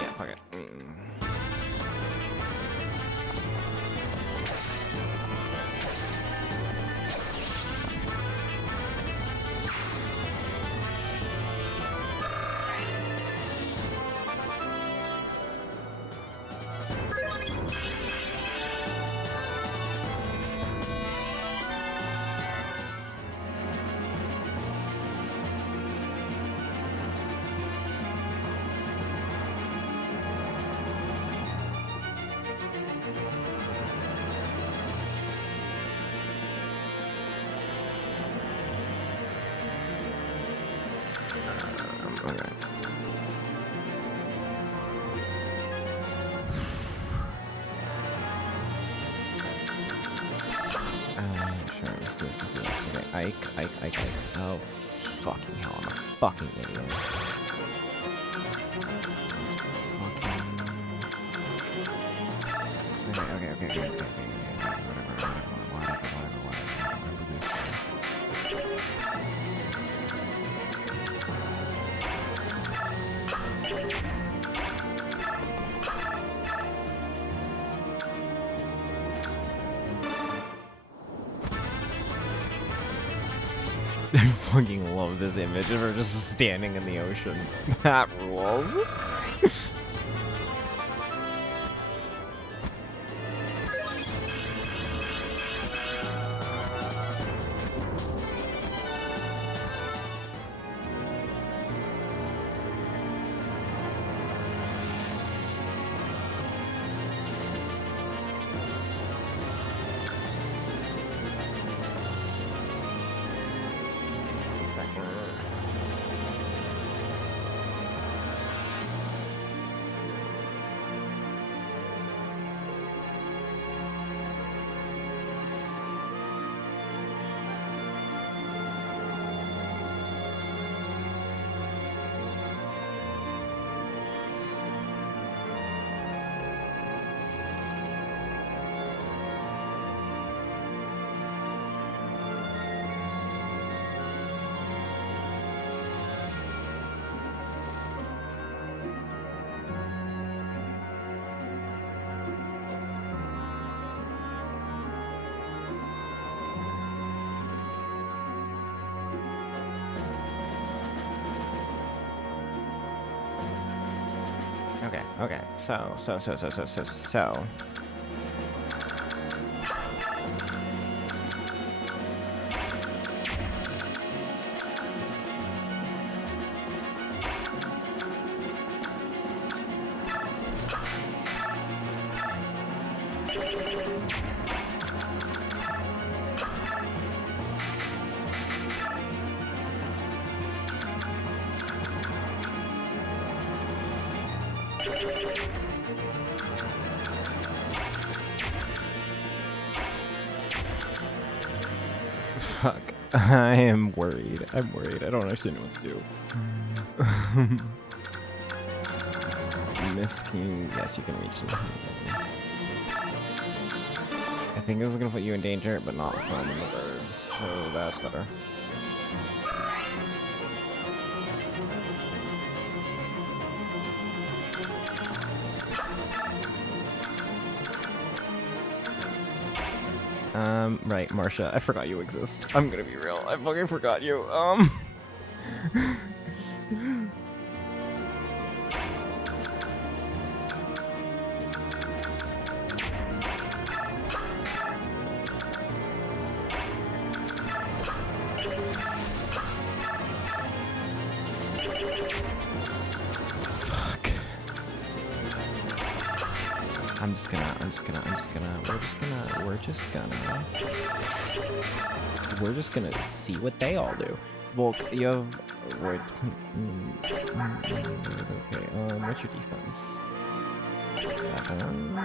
Yeah, fuck it. Ike. Oh, fucking hell, I'm a fucking idiot. It's fucking... Okay. Whatever. I fucking love this image of her just standing in the ocean. That rules. Okay. So. Fuck. I am worried. I don't understand what to do. Mist, can you... Yes, you can reach him. I think this is gonna put you in danger, but not from the birds, so that's better. Right, Marsha. I forgot you exist. I'm gonna be real. I fucking forgot you. Fuck. We're just gonna see what they all do. Well, you have, wait, okay, what's your defense? 7.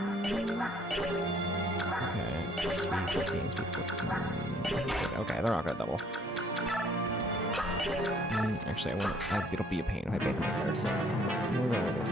Okay, speed 15, speed 15. Okay, they're not gonna double. Actually, it'll be a pain if I make them there, so we'll go with it.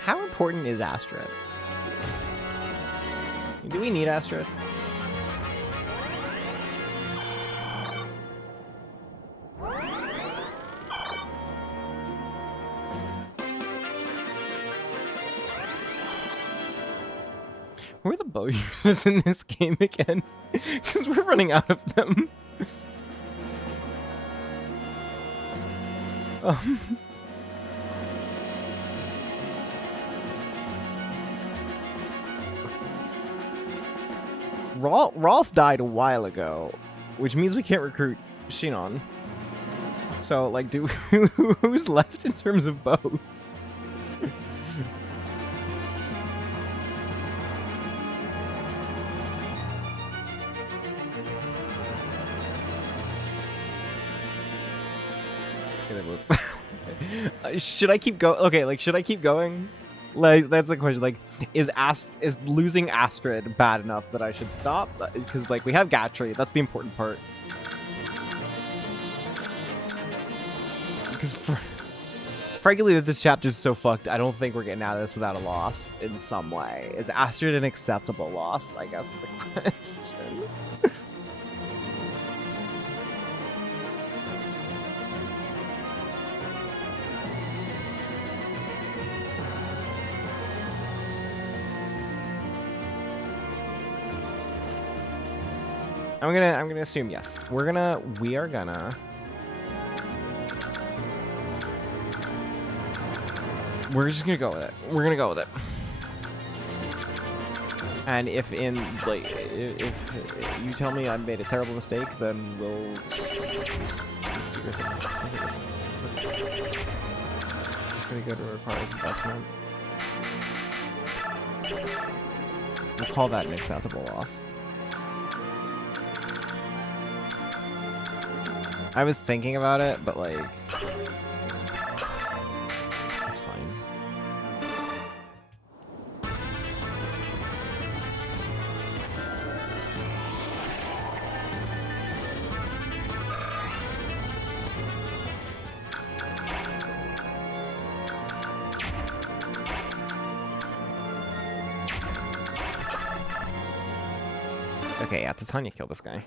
How important is Astrid? Do we need Astrid? Who are the bow users in this game again? Because we're running out of them. Rolf died a while ago, which means we can't recruit Shinon. So, like, who's left in terms of bow? Should I keep going? Okay, like, should I keep going? Like, that's the question. Like, is losing Astrid bad enough that I should stop? Because, like, we have Gatry. That's the important part. Because, frankly, this chapter is so fucked. I don't think we're getting out of this without a loss in some way. Is Astrid an acceptable loss? I guess is the question. I'm gonna assume yes. We're just gonna go with it. We're gonna go with it. And if if you tell me I made a terrible mistake, then we'll figure something out. Pretty good. It requires investment. We'll call that an acceptable loss. I was thinking about it, but like, it's fine. Okay, yeah, Titania killed this guy.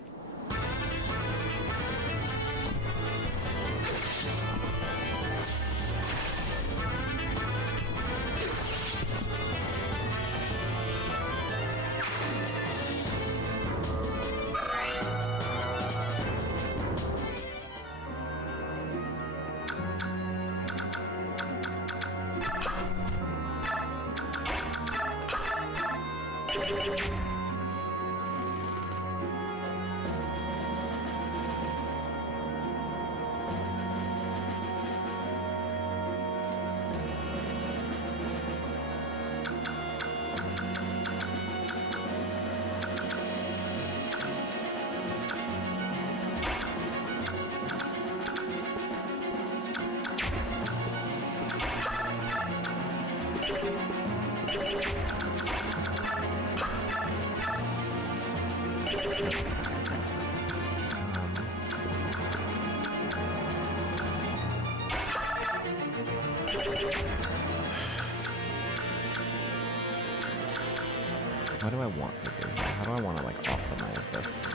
What do I want to do here? How do I want to, like, optimize this?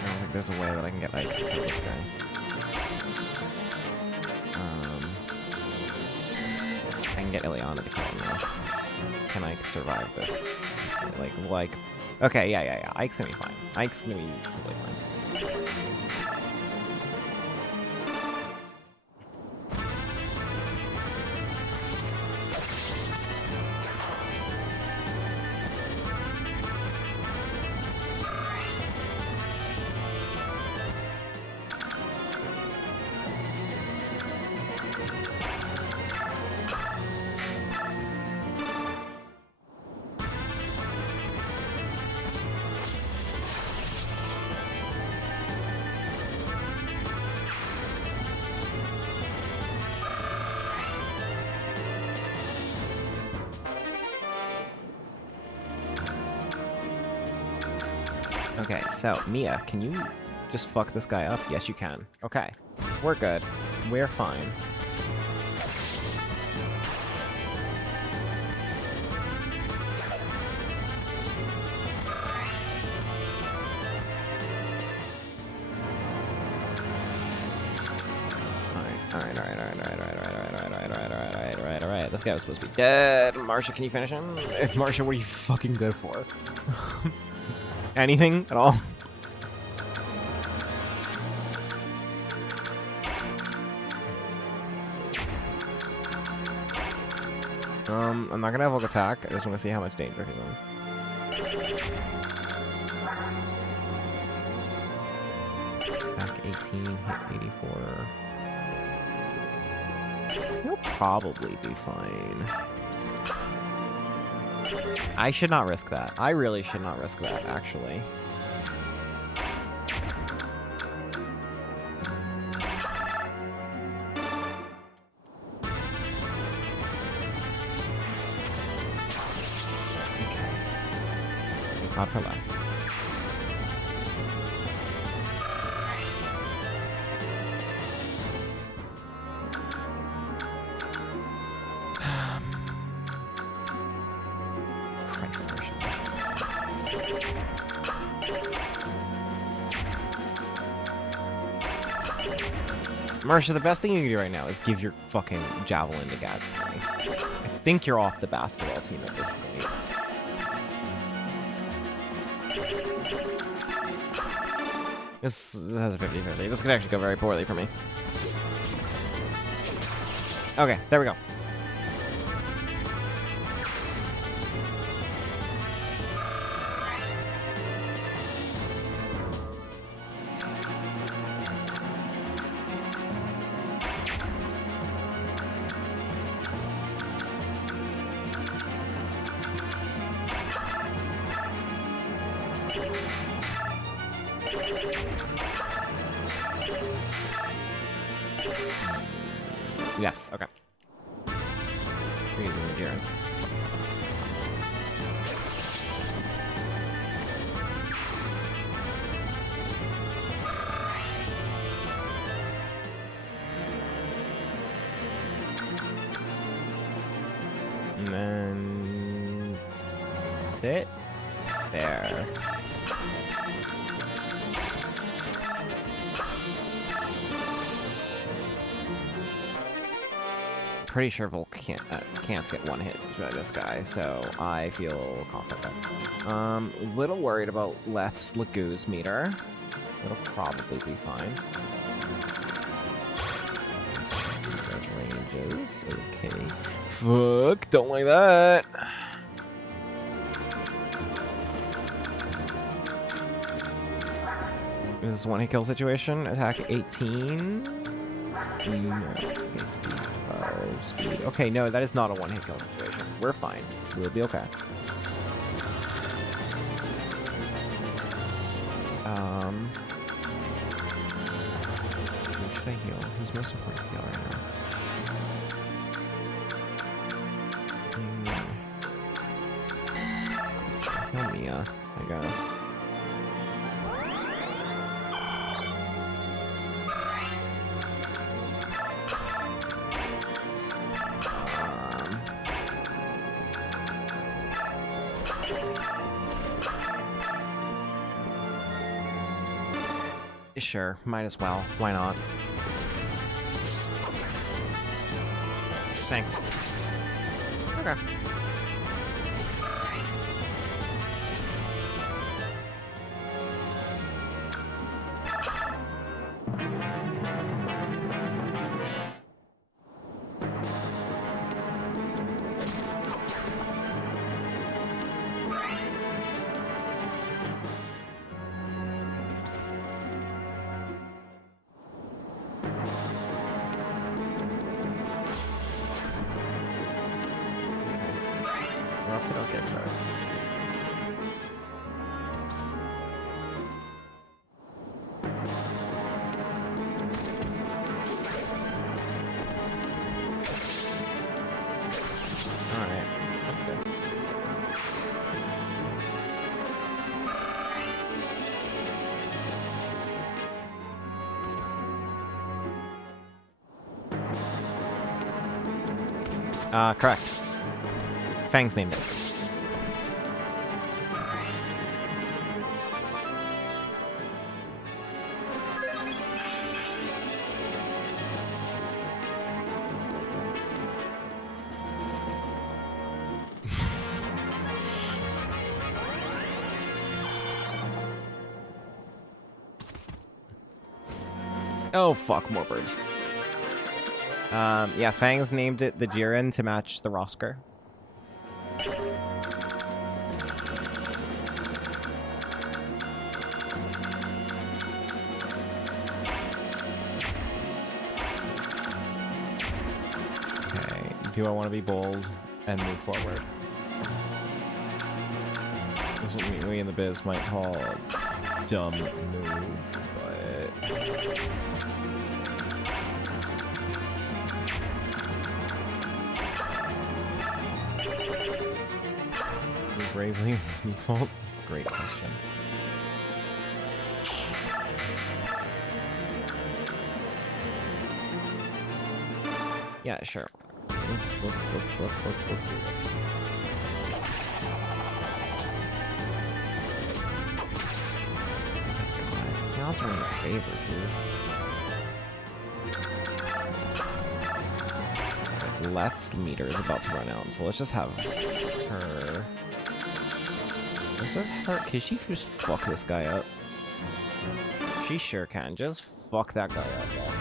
I don't think there's a way that I can get, like, to kill this guy. I can get Ileana to kill him now. Can I survive this? Like... Okay, yeah. Ike's gonna be fine. Ike's gonna be totally fine. Okay, so, Mia, can you just fuck this guy up? Yes, you can. Okay. We're good. We're fine. Alright. This guy was supposed to be dead. Marsha, can you finish him? Marsha, what are you fucking good for? Anything at all? I'm not gonna have Hulk attack. I just want to see how much danger he's in. Attack 18, hit 84. He'll probably be fine. I should not risk that. I really should not risk that, actually. Okay. Thank God for left. Marsha, the best thing you can do right now is give your fucking javelin to Gad. I think you're off the basketball team at this point. This has a 50-50. This could actually go very poorly for me. Okay, there we go. Yes, okay. We're using the gear. And then sit there. Pretty sure Volk can't get one hit by this guy, so I feel confident. Little worried about Leth's Lagoo's meter. It'll probably be fine. Let's check those ranges. Okay. Fuck, don't like that. Is this a one hit kill situation? Attack 18. No. Okay, speed 12. Speed. Okay, no, that is not a one hit kill situation. We're fine. We'll be okay. Who should I heal? Who's most important to heal right now? Heal Mia, I guess. Sure, might as well. Why not? Thanks. Okay. We're off to an okay start. Alright. Okay. Correct. Fang's named it. Oh, fuck, more birds. Yeah, Fang's named it the Jiren to match the Rosker. Okay, do I want to be bold and move forward? This is what we in the biz might call a dumb move, but... Bravely default? Great question. Yeah, sure. Let's do this. God, y'all doing a favor here. Left's meter is about to run out, so let's just have her. Let's just her. Can she just fuck this guy up? She sure can. Just fuck that guy up, y'all.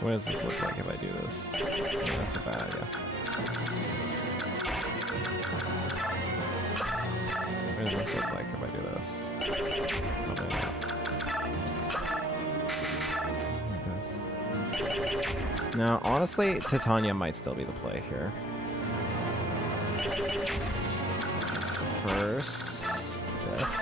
What does this look like if I do this? Yeah, that's a bad idea. What does this look like if I do this? Probably not. Like this. No, honestly, Titania might still be the play here. First, this.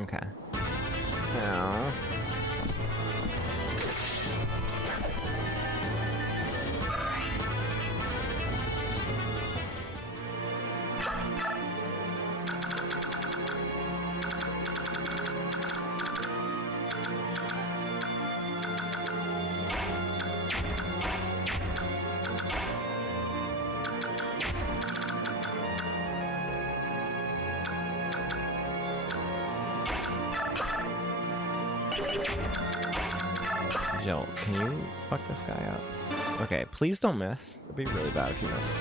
Okay. So... Jill, can you fuck this guy up? Okay, please don't miss. It'd be really bad if you missed.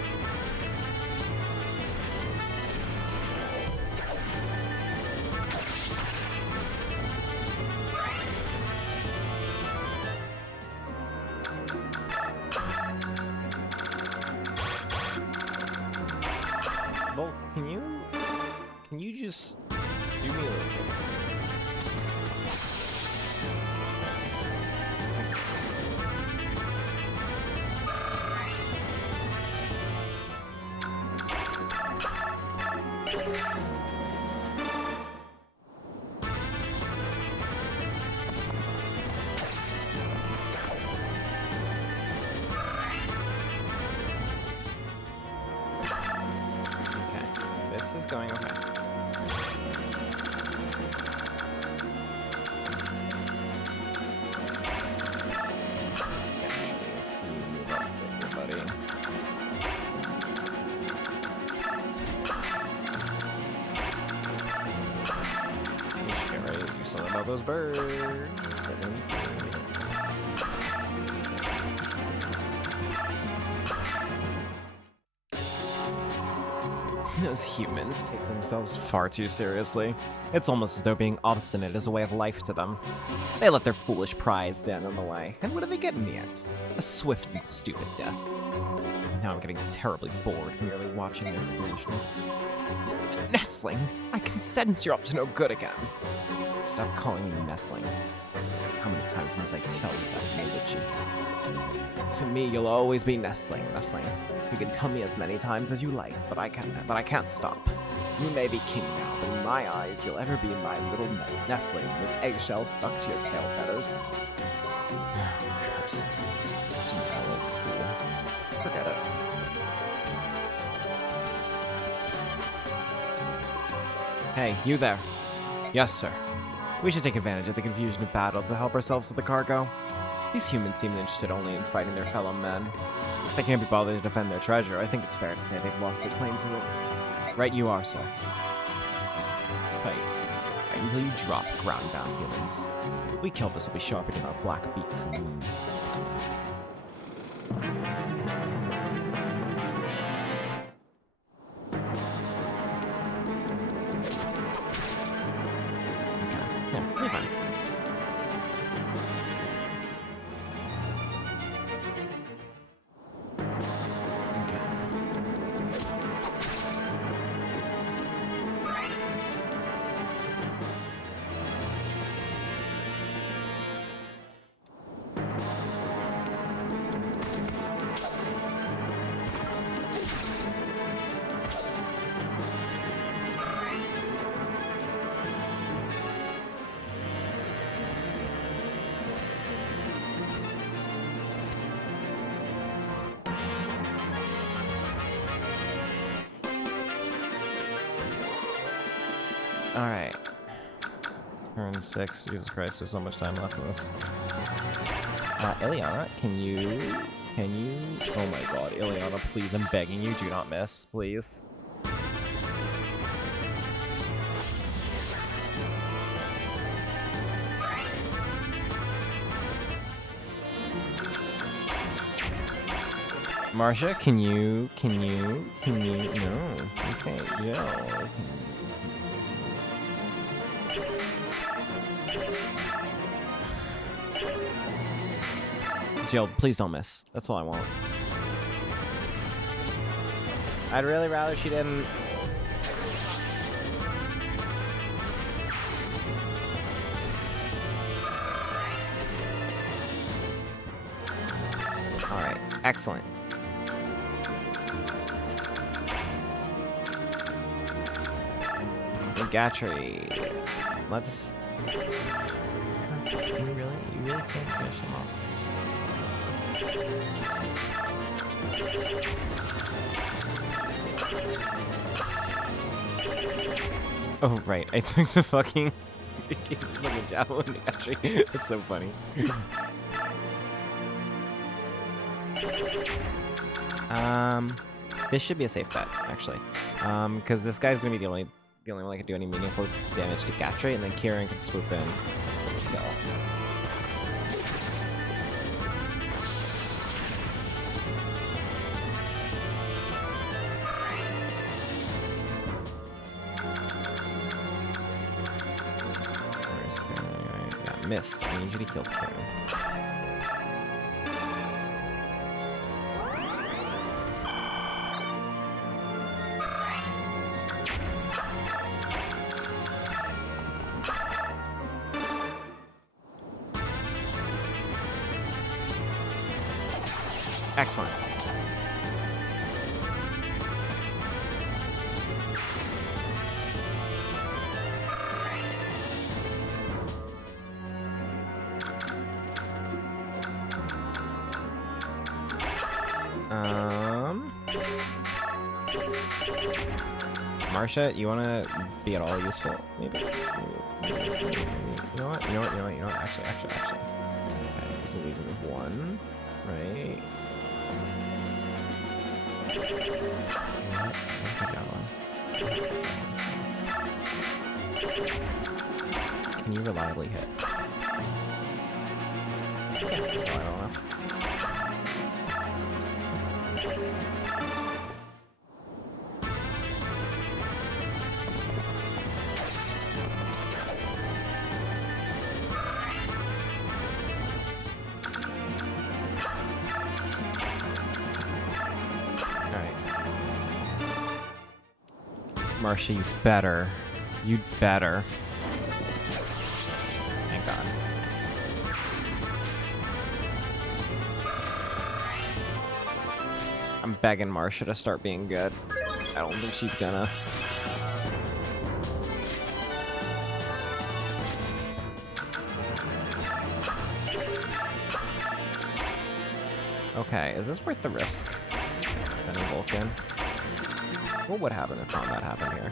Volk, can you just do me a little favor? 'Cause those birds. Those humans take themselves far too seriously. It's almost as though being obstinate is a way of life to them. They let their foolish pride stand in the way, and what do they get in the end? A swift and stupid death. Now I'm getting terribly bored merely watching their foolishness. Nestling! I can sense you're up to no good again. Stop calling me Nestling. How many times must I tell you that, Melanie? To me, you'll always be Nestling. You can tell me as many times as you like, but I can't stop. You may be king now, but in my eyes, you'll ever be my little nestling with eggshells stuck to your tail feathers. Curses. See that old fool. Forget it. Hey, you there. Yes, sir. We should take advantage of the confusion of battle to help ourselves with the cargo. These humans seem interested only in fighting their fellow men. If they can't be bothered to defend their treasure, I think it's fair to say they've lost their claim to it. Right you are, sir. Fight until you drop ground-bound humans. We kill this will be sharpening our black beaks and mean. Alright. Turn 6. Jesus Christ, there's so much time left in this. Ileana, can you... Oh my god, Ileana, please, I'm begging you, do not miss, please. Marcia, can you, no. Okay, Jill. Jill, please don't miss. That's all I want. I'd really rather she didn't. Alright, excellent. Gatry. Let's... You really can't finish them off. Oh, right. I took the fucking... little javelin to Gatry. That's so funny. This should be a safe bet, actually. Because this guy's gonna be the only one that can do any meaningful damage to Gatry, and then Kieran can swoop in. Kill. Where's Kieran? Yeah, missed. I need you to kill Kieran. Excellent. Marcia, you wanna be at all useful? Maybe. You know what? Actually. Okay, this will leave him with one, right? can you reliably hit? Yeah, reliable enough. Marcia, you better. You'd better. Thank God. I'm begging Marcia to start being good. I don't think she's gonna. Okay, is this worth the risk? Sending Vulcan? What would happen if combat happened here?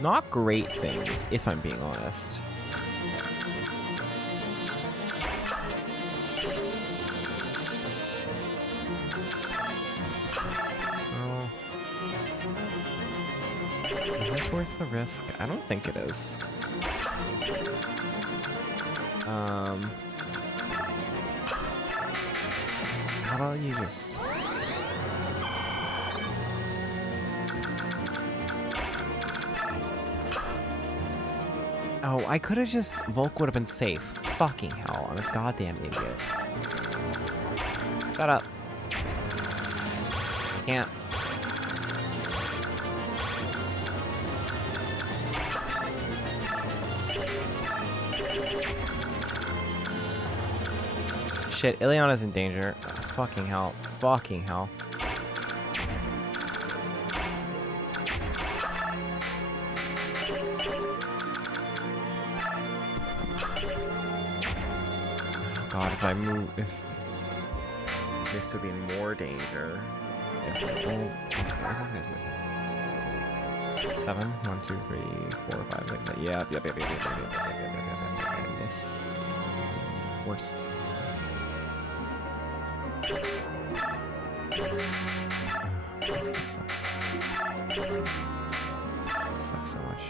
Not great things, if I'm being honest. Oh. Is this worth the risk? I don't think it is. How about you just... Oh, I could have just... Volk would have been safe. Fucking hell, I'm a goddamn idiot. Shut up. Can't. Shit, Ileana's in danger. Oh, fucking hell. Fucking hell. God, if I move, if this would be in more danger. If where's this guy's moving? 7, 1, 2, 3, 4, 5, 6, 7. Yep. Miss. Worst. This sucks. This sucks so much.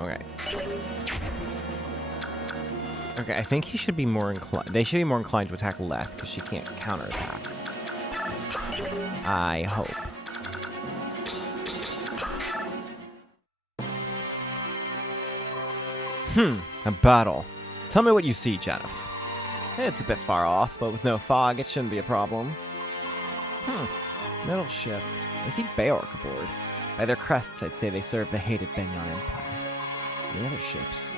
Okay. Okay, I think he should be more inclined. They should be more inclined to attack Leth because she can't counterattack. I hope. A battle. Tell me what you see, Jennifer. It's a bit far off, but with no fog, it shouldn't be a problem. Middle ship. I see Bayork aboard. By their crests, I'd say they serve the hated Benyon Empire. The other ships,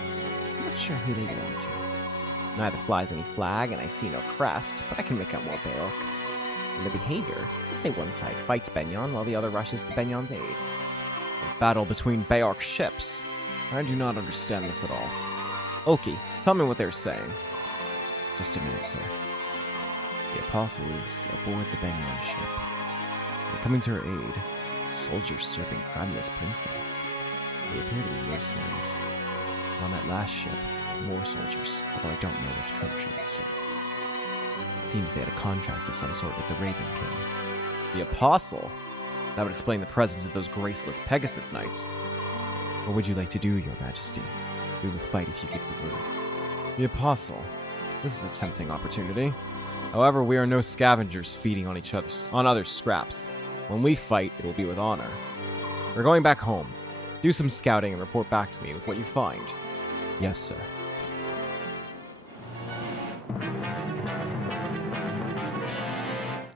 I'm not sure who they belong to. Neither flies any flag, and I see no crest, but I can make out more Bayork. And the behavior, I'd say one side fights Benyon, while the other rushes to Benyon's aid. A battle between Bayork's ships. I do not understand this at all. Ulki, tell me what they're saying. Just a minute, sir. The Apostle is aboard the Benyon ship. They're coming to her aid. Soldiers serving Cranless Princess. They appear to be mercenaries. On that last ship, more soldiers, although I don't know which country they serve. It seems they had a contract of some sort with the Raven King. The Apostle? That would explain the presence of those graceless Pegasus Knights. What would you like to do, Your Majesty? We will fight if you give the word. The Apostle. This is a tempting opportunity. However, we are no scavengers feeding on other's scraps. When we fight, it will be with honor. We're going back home. Do some scouting and report back to me with what you find. Yes, sir.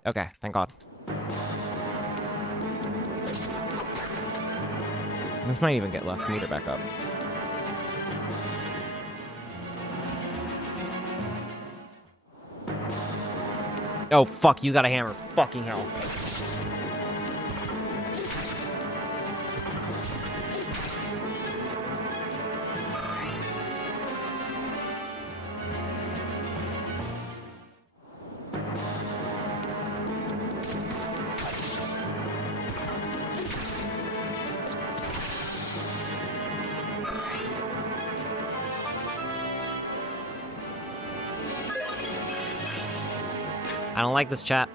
Okay, thank God. This might even get Left's meter back up. Oh, fuck, he's got a hammer. Fucking hell. I don't like this chat.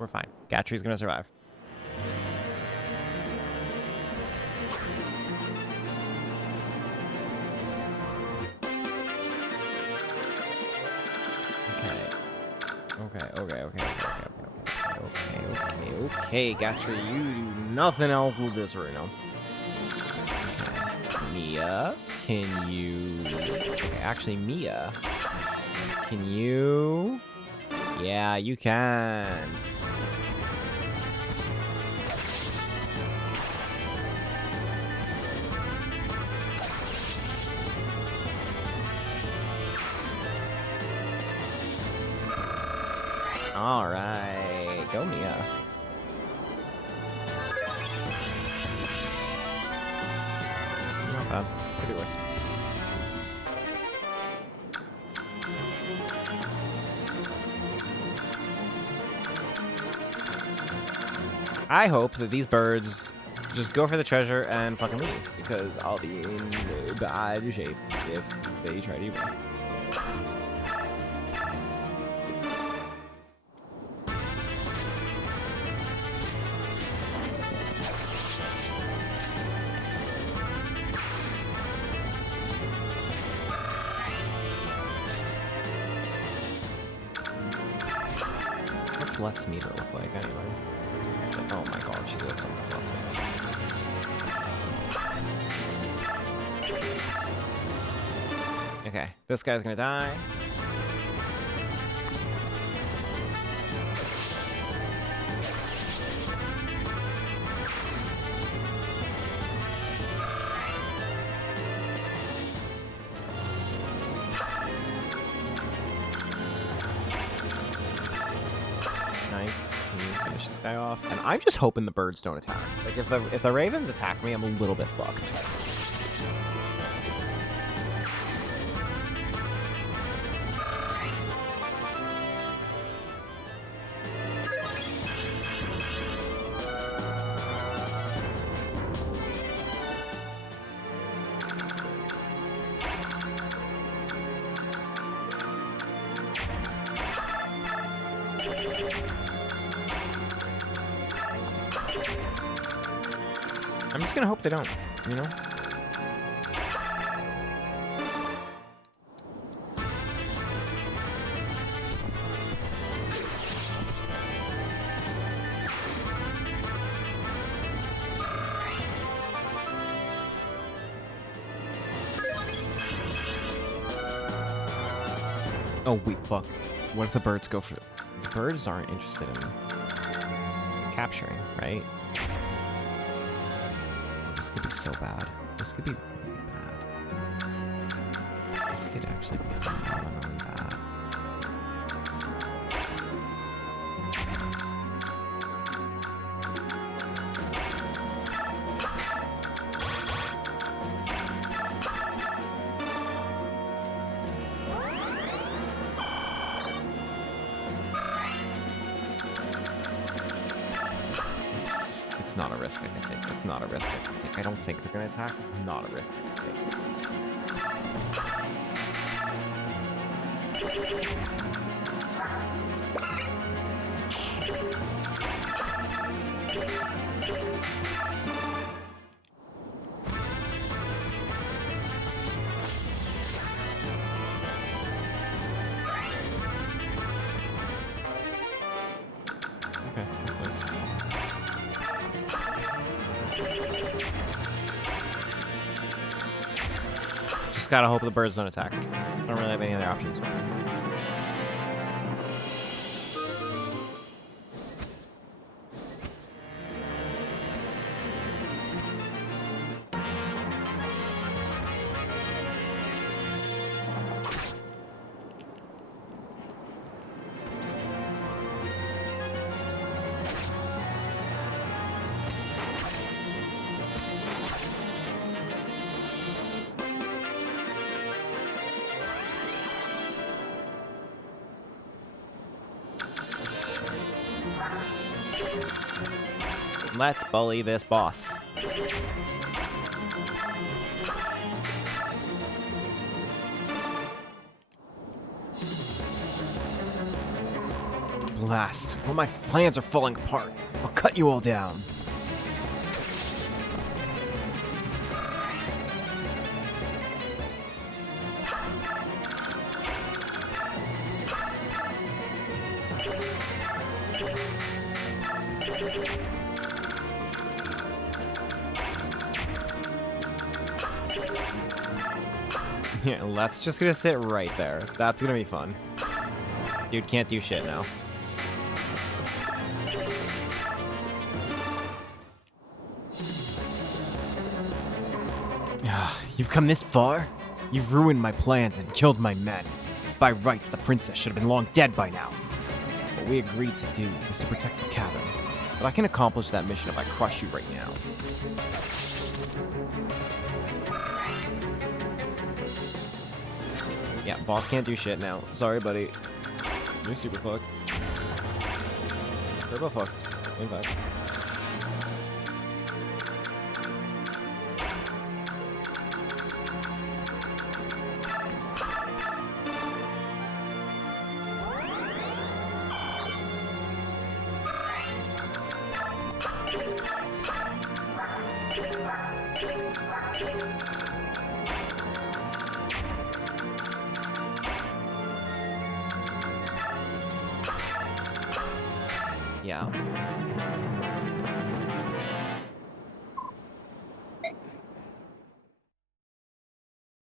We're fine. Gatry's gonna survive. Okay, Gatry, you do nothing else with this right now. Okay. Mia, can you... Okay, actually, Mia, can you... Yeah, you can. All right, go Mia. Not bad. Could be worse. I hope that these birds just go for the treasure and fucking leave, because I'll be in bad shape if they try to do that. What's Meter look like anyway? It's like, oh my god, she looks so much left. Okay, this guy's gonna die. Guy off, and I'm just hoping the birds don't attack. Like if the ravens attack me, I'm a little bit fucked. I'm just gonna hope they don't, you know? Oh, wait, fuck. What if the birds go for... The birds aren't interested in capturing, right? This could be so bad. This could be really bad. This could actually be phenomenally bad. It's not a risk I can take. It's not a risk I can take. I don't think they're going to attack. Not a risk I can take. Okay, that's nice. Just gotta hope the birds don't attack. I don't really have any other options. Let's bully this boss. Blast. Well, my plans are falling apart. I'll cut you all down. Yeah, let's just gonna sit right there. That's gonna be fun. Dude can't do shit now. You've come this far? You've ruined my plans and killed my men. By rights, the princess should have been long dead by now. What we agreed to do was to protect the cabin. But I can accomplish that mission if I crush you right now. Yeah, boss can't do shit now. Sorry, buddy. You're super fucked. Turbo fucked. In fact. Yeah.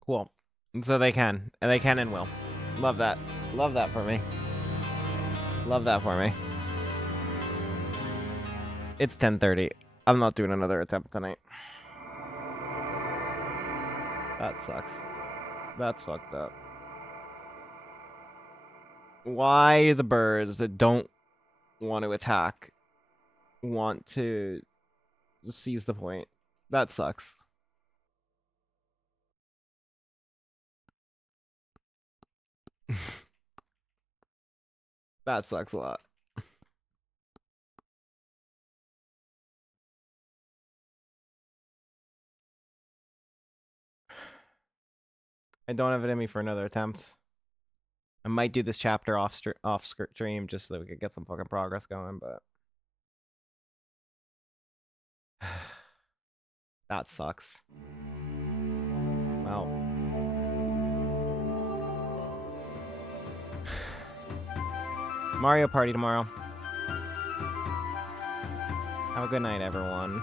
Cool. So they can. And they can and will. Love that. Love that for me. Love that for me. It's 10:30. I'm not doing another attempt tonight. That sucks. That's fucked up. Why the birds that don't want to attack want to seize the point? That sucks. That sucks a lot. I don't have it in me for another attempt. I might do this chapter off stream just so that we could get some fucking progress going, but that sucks. Well, Mario Party tomorrow. Have a good night, everyone.